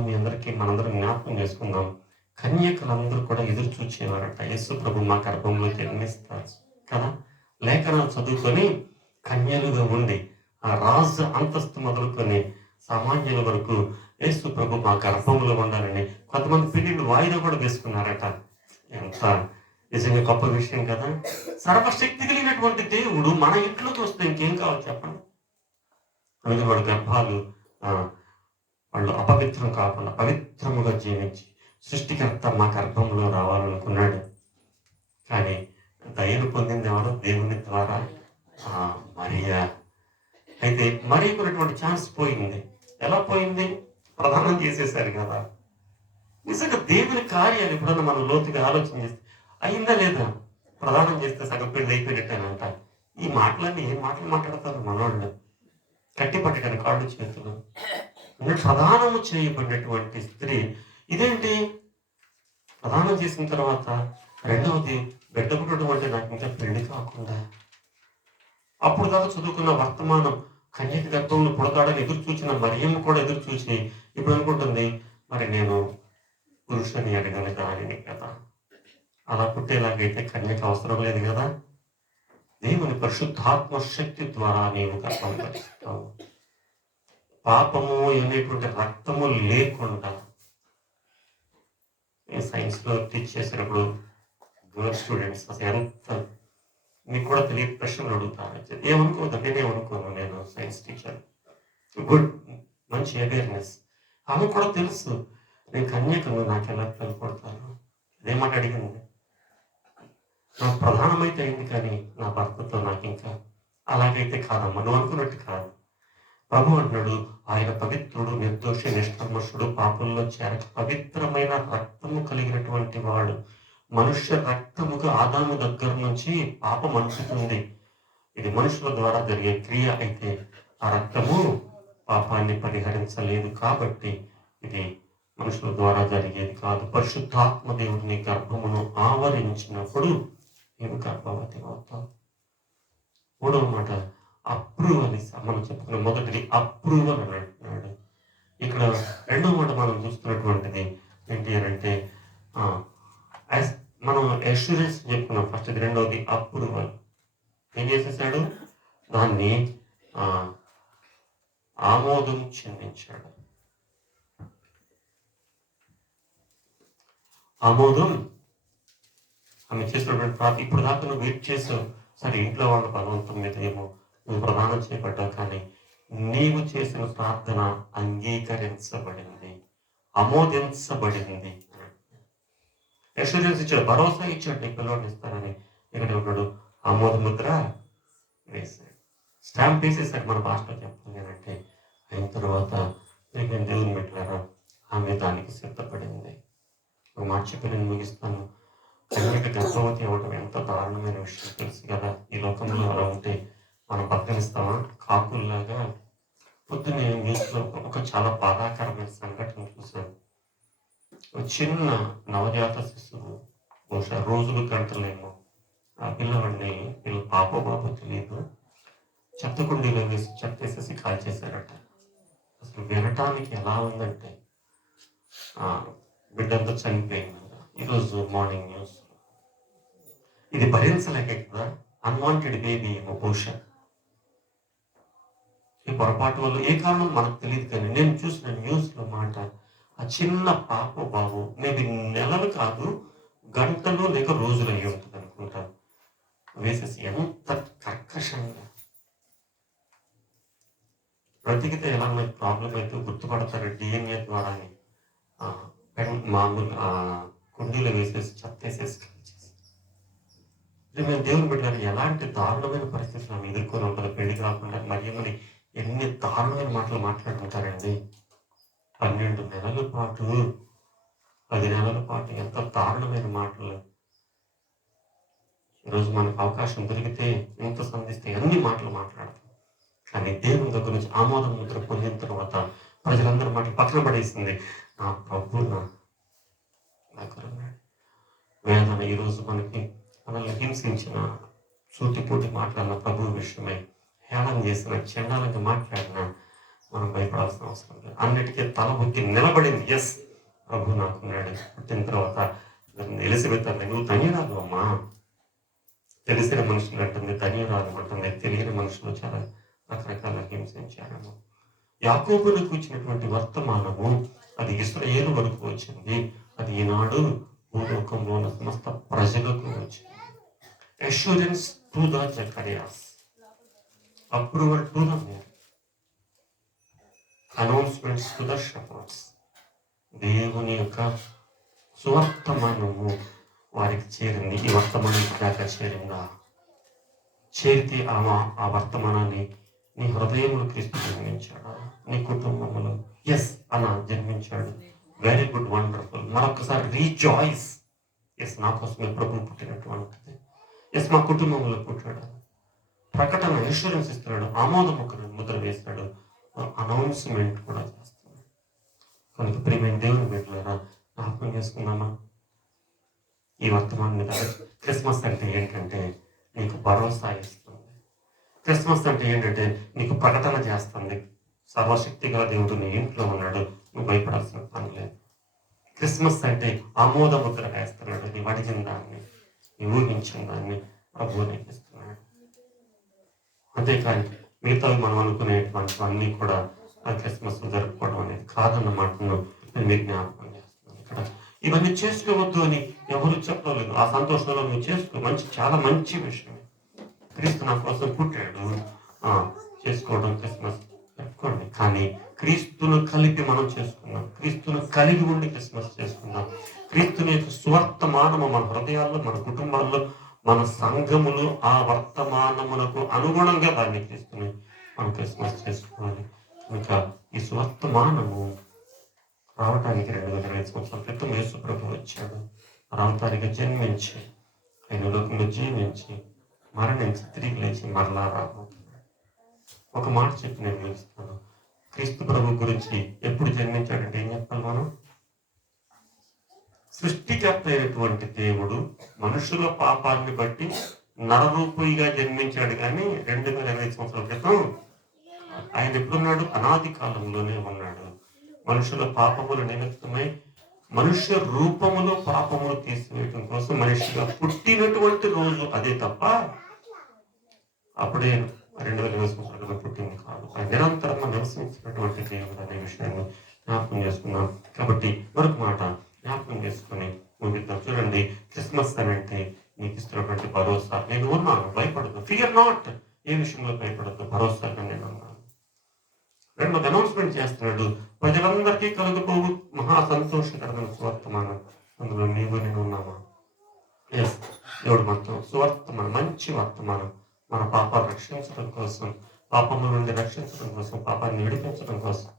మనందరం జ్ఞాపకం చేసుకుందాం, కన్యకలందరూ కూడా ఎదురు చూచేవారట, యేసు ప్రభు మా గర్భంలో జన్మిస్తారు కదా. లేఖనాలు చదువుకొని కన్యలుగా ఉండి ఆ రాజు అంతస్తు మొదలుకొని సామాన్యుల వరకు యేసు ప్రభు మా గర్భంలో ఉండాలని కొంతమంది పెళ్లిళ్ళు వాయిదా కూడా వేసుకున్నారట. ఎంత నిజంగా గొప్ప విషయం కదా. సర్వశక్తి కలిగినటువంటి దేవుడు మన ఇంట్లోకి వస్తే ఇంకేం కావాలి చెప్పండి. అందుకే వాడు గర్భాలు వాళ్ళు అపవిత్రం కాకుండా పవిత్రముగా జీవించి సృష్టికర్త మా గర్భంలో రావాలనుకున్నాడు. కానీ దయను పొందింది ఎవరు? దేవుని ద్వారా మరియా. అయితే మరియకున్నటువంటి ఛాన్స్ పోయింది. ఎలా పోయింది? ప్రధానం చేసేసారు కదా. నిజంగా దేవుని కార్యాలు ఎప్పుడన్నా మనం లోతుగా ఆలోచన చేస్తే అయిందా లేదా? ప్రధానం చేస్తే సగం పెళ్లి అయిపోయినట్టేనంట. ఈ మాటలన్నీ ఏం మాటలు మాట్లాడతారు మనోళ్ళు? కట్టి పట్టడానికి కాళ్ళు చేతులు. ప్రధానము చేయబడినటువంటి స్త్రీ ఇదేంటి? ప్రధానం చేసిన తర్వాత రెండవది బిడ్డ పుట్టడం అంటే నాకు ఇంకా పెళ్లి కాకుండా, అప్పుడు దాకా చదువుకున్న వర్తమానం కన్యక గర్భంలో పుడతాడని ఎదురు చూసిన మరియమ్మ కూడా ఎదురు చూసి ఇప్పుడు అనుకుంటుంది, మరి నేను పురుషుని అడగాలి దానిని కదా. అలా పుట్టేలాగైతే కన్యక అవసరం లేదు కదా. దేవుని పరిశుద్ధాత్మ శక్తి ద్వారా నీవు గర్భం ధరిస్తావు. పాపము అనేటువంటి రక్తము లేకుండా. సైన్స్ లో టీచ్ చేసినప్పుడు గర్ల్ స్టూడెంట్స్ అసలు ఎంత మీకు కూడా తెలియని ప్రశ్నలు అడుగుతారు. ఏమనుకోవద్దు, నేనేమనుకోను, నేను సైన్స్ టీచర్, గుడ్, మంచి అవేర్నెస్. ఆమె కూడా తెలుసు నేను కన్యకను, నాకు ఎలా పిల్లలు కొడతాను. అదే మాట అడిగింది. నాకు ప్రధానమైతే అయింది, కానీ నా భర్తతో నాకు ఇంకా అలాగైతే కాదమ్మా, నువ్వు అనుకున్నట్టు కాదు. ప్రభు అంటున్నాడు, ఆయన పవిత్రుడు, నిర్దోషి, నిష్కల్మషుడు, పాపంలో చేరక పవిత్రమైన రక్తము కలిగినటువంటి వాడు. మనుష్య రక్తముగా ఆదాము దగ్గర నుంచి పాపం అంటుతుంది. ఇది మనుషుల ద్వారా జరిగే క్రియ అయితే ఆ రక్తము పాపాన్ని పరిహరించలేదు. కాబట్టి ఇది మనుషుల ద్వారా జరిగేది కాదు. పరిశుద్ధాత్మ దేవుడిని గర్భమును ఆవరించినప్పుడు నీవు గర్భవతి అవుతావు. 3వ మాట అప్రూవల్. మనం చెప్పుకున్న మొదటిది అప్రూవల్ అని అంటున్నాడు. ఇక్కడ 2వ మాట మనం చూస్తున్నటువంటిది ఏంటి అని అంటే మనం అష్యూరెన్స్ చెప్పుకున్నాం. ఫస్ట్ ఇది, రెండవది అప్రూవల్. ఏం చేసేసాడు? దాన్ని ఆమోదం చెందించాడు. ఆమోదం ఆమె చేసినటువంటి ప్రార్థన. ఇప్పుడు దాకా నువ్వు వెయిట్ చేసావు, సరే ఇంట్లో వాళ్ళ బలవంతం మీద ఏమో నువ్వు ప్రదానం చేయబడ్డావు, కానీ నీవు చేసిన ప్రార్థన అంగీకరించబడింది, ఆమోదించబడింది. ఎక్స్పీరియన్స్ ఇచ్చాడు, భరోసా ఇచ్చాడు, నీ పిల్లవాడిని ఇస్తానని. ఇక్కడ ఉన్నాడు, ఆమోద ముద్ర వేసాడు, స్టాంప్ వేసేసాడు. మన భాషలో చెప్తుంది అంటే అయిన తర్వాత నేను దేవుని పెట్టారా, ఆమె దానికి సిద్ధపడింది. ఒక మాట చెప్పి నేను ముగిస్తాను. కన్యక గర్భవతి అవ్వడం ఎంత దారుణమైన విషయం తెలుసు కదా. ఈ లోకంలో అలా ఉంటే మనం బతికిస్తామా? కాకుల్లాగా. పొద్దున్నే న్యూస్లో ఒక చాలా బాధాకరమైన సంఘటన చూశాను. ఒక చిన్న నవజాత శిశువు, బహుశా రోజులు గంటలేమో, ఆ పిల్లవాడిని పాపో బాబో తెలియదు, చెత్త కుండీలో వేసి చెత్త వేసేసి కాల్చేశారట. అసలు వినటానికి ఎలా ఉందంటే బిడ్డంతా చనిపోయింది. ఈరోజు మార్నింగ్ న్యూస్. ఇది భరించలేక కదా, అన్వాంటెడ్ బేబీ ఏమో బహుశా. ఈ పొరపాటు వల్ల ఏ కారణం మనకు తెలియదు, కానీ నేను చూసిన న్యూస్లో మాట, ఆ చిన్న పాప బాబు మేబీ నెలలు కాదు గంటలు లేక రోజులు అయ్యి ఉంటుంది అనుకుంటా, వేసేసి ఎంత కర్కశంగా బ్రతికితే ఎలా ప్రాబ్లం అయితే గుర్తుపడతారు డిఎన్ఏ ద్వారా అని మామూలు కుండీలో వేసేసి చెత్తేసేసి కాల్చేసి. మేము దేవుని బిడ్డలు ఎలాంటి దారుణమైన పరిస్థితులు ఆమె ఎదుర్కొని ఉంటుంది. పెళ్లి కాకుండా మరియమ్మని ఎన్ని దారుణమైన మాటలు మాట్లాడుకుంటారండి. 12 నెలల పాటు 10 నెలల పాటు ఎంత దారుణమైన మాటలు. ఈరోజు మనకు అవకాశం దొరికితే ఎంత సంధిస్తే అన్ని మాటలు మాట్లాడతాం, కానీ దేవుని దగ్గర నుంచి ఆమోదం ముద్ర పొందిన తర్వాత ప్రజలందరి మాటలు పక్కన పడేసింది. నా ప్రభు నా దగ్గర వేదన. ఈరోజు మనల్ని హింసించిన, సూటిపోటి మాట్లాడిన ప్రభు విషయమై హేళన చేసిన, చండాలంగా మాట్లాడిన మనం భయపడాల్సిన అవసరం లేదు. అన్నిటికీ తల బుక్కి నిలబడింది. ఎస్, ప్రభు నాకున్నాడు. పుట్టిన తర్వాత ఎలిజబెత్ అంటే నువ్వు ధన్యురాలు అమ్మా. తెలిసిన మనుషులు అంటుంది ధన్యురాలు అంటుంది. తెలియని మనుషులు చాలా రకరకాల హింసించారు. యాకోబులకు ఇచ్చినటువంటి వర్తమానము అది ఇశ్రాయేలు వరకు వచ్చింది. అది ఈనాడు భూలోకంలో ఉన్న సమస్త ప్రజలకు వచ్చింది. Assurance to the Zacharias, approval to the Mary, announcements to the shepherds. దేవుని యొక్క సువర్తమానము వారికి చేరింది. ఈ వర్తమానం దాకా చేరిందా? చేరితే ఆ వర్తమానాన్ని నీ హృదయంలో క్రీస్తు జన్మించాడు, నీ కుటుంబంలో ఎస్ అన్న జన్మించాడు. Very good, wonderful. మరొకసారి రీజాయిస్. ఎస్, నా కోసమే ప్రభు పుట్టినటువంటిది. ఎస్, మా కుటుంబంలో పుట్టాడు. ప్రకటన ఇన్సూరెన్స్ ఇస్తున్నాడు, ఆమోద ముద్ర వేస్తాడు, అనౌన్స్మెంట్ కూడా చేస్తున్నాడు. కనుక ప్రియమైన దేవుని బిడ్డలారా, జ్ఞాపకం చేసుకుందామా ఈ వర్తమానం మీద. క్రిస్మస్ అంటే ఏంటంటే నీకు భరోసా ఇస్తుంది. క్రిస్మస్ అంటే ఏంటంటే నీకు ప్రకటన చేస్తుంది. సర్వశక్తి గల దేవుడు నీ ఇంట్లో ఉన్నాడు, నువ్వు భయపడాల్సిన పని లేదు. క్రిస్మస్ అంటే ఆమోద ముద్ర వేస్తున్నాడు. నీ అడిగిన దాన్ని, నీ ఊహించిన దాన్ని ప్రభువు నీకు ఇస్తున్నాడు. అంతేకాని మిగతావి మనం అనుకునేటువంటివన్నీ కూడా ఆ క్రిస్మస్ జరుపుకోవడం అనేది కాదన్న మాటను నేను మీకు జ్ఞాపకం చేస్తున్నాను. ఇక్కడ ఇవన్నీ చేసుకోవద్దు అని ఎవరు చెప్పలేదు. ఆ సంతోషంలో నువ్వు చేసుకో, చాలా మంచి విషయం. క్రీస్తు నా కోసం పుట్టాడు, చేసుకోవడం క్రిస్మస్ జరుపుకోండి. కానీ క్రీస్తును కలిపి మనం చేసుకుందాం. క్రీస్తును కలిగి ఉండి క్రిస్మస్ చేసుకుందాం. క్రీస్తుని యొక్క సువర్తమానము మన హృదయాల్లో, మన కుటుంబాల్లో, మన సంఘములు ఆ వర్తమానమునకు అనుగుణంగా దాన్ని క్రీస్తుని మనం క్రిస్మస్ చేసుకోవాలి. ఇంకా ఈ సువర్తమానము రావటానికి 2020 సంవత్సరాల క్రితం యేసు ప్రభు వచ్చాడు. రావటానికి జన్మించి, ఆయన లోకంలో జీవించి, మరణించి, తిరిగి లేచి మరలా రాబోతున్నాడు. ఒక మాట చెప్పి నేను ముగిస్తాను. క్రీస్తు ప్రభు గురించి ఎప్పుడు జన్మించాడంటే ఏం చెప్పాలి మనం? సృష్టికర్త అయినటువంటి దేవుడు మనుషుల పాపాన్ని బట్టి నరరూపిగా జన్మించాడు. కానీ 2020 సంవత్సరాల క్రితం ఆయన ఎప్పుడున్నాడు? అనాది కాలంలోనే ఉన్నాడు. మనుషుల పాపముల నిమిత్తమై మనుష్య రూపములో పాపములు తీసివేయటం కోసం మనిషిగా పుట్టినటువంటి రోజు అదే తప్ప అప్పుడే 2020 సంవత్సరాలుగా పుట్టింది కాదు. ఆయన నిరంతరంగా నివసించినటువంటి దేవుడు అనే విషయాన్ని జ్ఞాపకం చేసుకున్నాం. కాబట్టి మరొక మాట జ్ఞాపకం చేసుకుని ముగిద్దాం. చూడండి, క్రిస్మస్ అని అంటే నీకు ఇస్తున్నటువంటి భరోసా. నేను ఉన్నాను, భయపడదు. Fear not. ఏ విషయంలో భయపడద్దు, భరోసాగా నేను ఉన్నాను. రెండోది అనౌన్స్మెంట్ చేస్తున్నాడు, ప్రజలందరికీ కలుగుపోవు మహా సంతోషకరమైన సువర్తమానం. అందులో నీవు నేను ఉన్నామా? ఎస్, దేవుడు మనతో సువర్తమానం, మంచి వర్తమానం. మన పాపాలు రక్షించడం కోసం, పాపముల నుండి రక్షించడం కోసం, పాపాన్ని విడిపించడం కోసం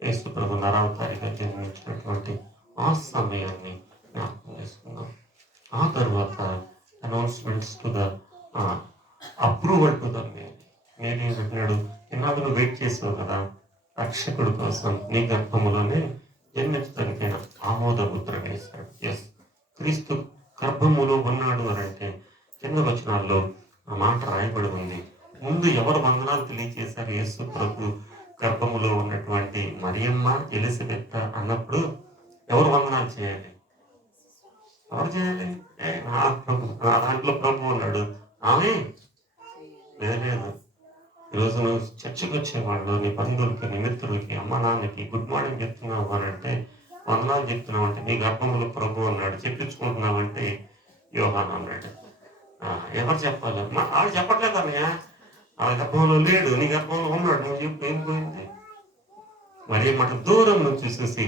యేసు ప్రభు నరావతారిగా జన్మించినటువంటి ఆ సమయాన్ని జ్ఞాపకం చేసుకుందాం. ఆ తర్వాత announcements to the approval to the Mary పెట్టినాడు. ఎన్నాళ్ళు వెయిట్ చేసావు కదా రక్షకుడు కోసం, నీ గర్భములోనే జన్మించడానికైనా ఆమోద ముద్ర వేశాడు. ఎస్, క్రీస్తు గర్భములో ఉన్నాడు అని అంటే కింద వచనాల్లో ఆ మాట రాయబడి ఉంది. ముందు ఎవరు వందనాలు తెలియజేశారు? యేసు ప్రభు గర్భములో ఉన్నటువంటి మరియమ్మ, ఎలిజబెత్ అన్నప్పుడు ఎవరు వందనాలు చేయాలి? ఎవరు చేయాలి? నా ప్రభు, నా దాంట్లో ప్రభు ఉన్నాడు. ఆమె లేదు, ఈరోజు నువ్వు చర్చకు వచ్చేవాళ్ళు నీ బంధువులకి నీ మిత్రులకి అమ్మ నాన్నకి గుడ్ మార్నింగ్ చెప్తున్నావు అని అంటే వందనాలు చెప్తున్నావు అంటే నీ గర్భంలో ప్రభు అన్నాడు, చెప్పించుకుంటున్నావు అంటే యోహాను అన్నాడు. ఎవరు చెప్పాలి? వాళ్ళు చెప్పట్లేదు అన్నయ్య, వాళ్ళ గర్భంలో లేడు, నీ గర్భంలో ఉన్నాడు, నువ్వు చెప్పు ఏం పోయింది? మరి మాట దూరం నుంచి చూసి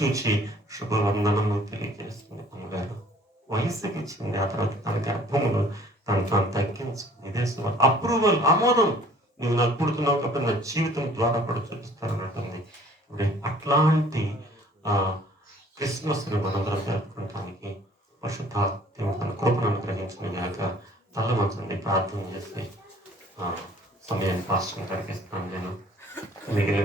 చూచి శుభవందనము తెలియజేస్తుంది. అమ్మగారు వయసుకి ఇచ్చింది, ఆ తర్వాత తన గర్భములు తను తగ్గించుకుంది. ఇదే అప్రూవల్, ఆమోదం. నువ్వు నాకు పుడుతున్నావు కాబట్టి నా జీవితం ద్వారా కూడా చూపిస్తారన్నట్టుంది. ఇప్పుడు అట్లాంటి క్రిస్మస్ని మనందరం జరుపుకోవటానికి పరిశుద్ధాత్మ తన కృపను అనుగ్రహించిన గాక. తల వంచండి, ప్రార్థన చేసి సమయాన్ని పాస్టర్ గారికి ఇస్తాను. నేను మిగిలిన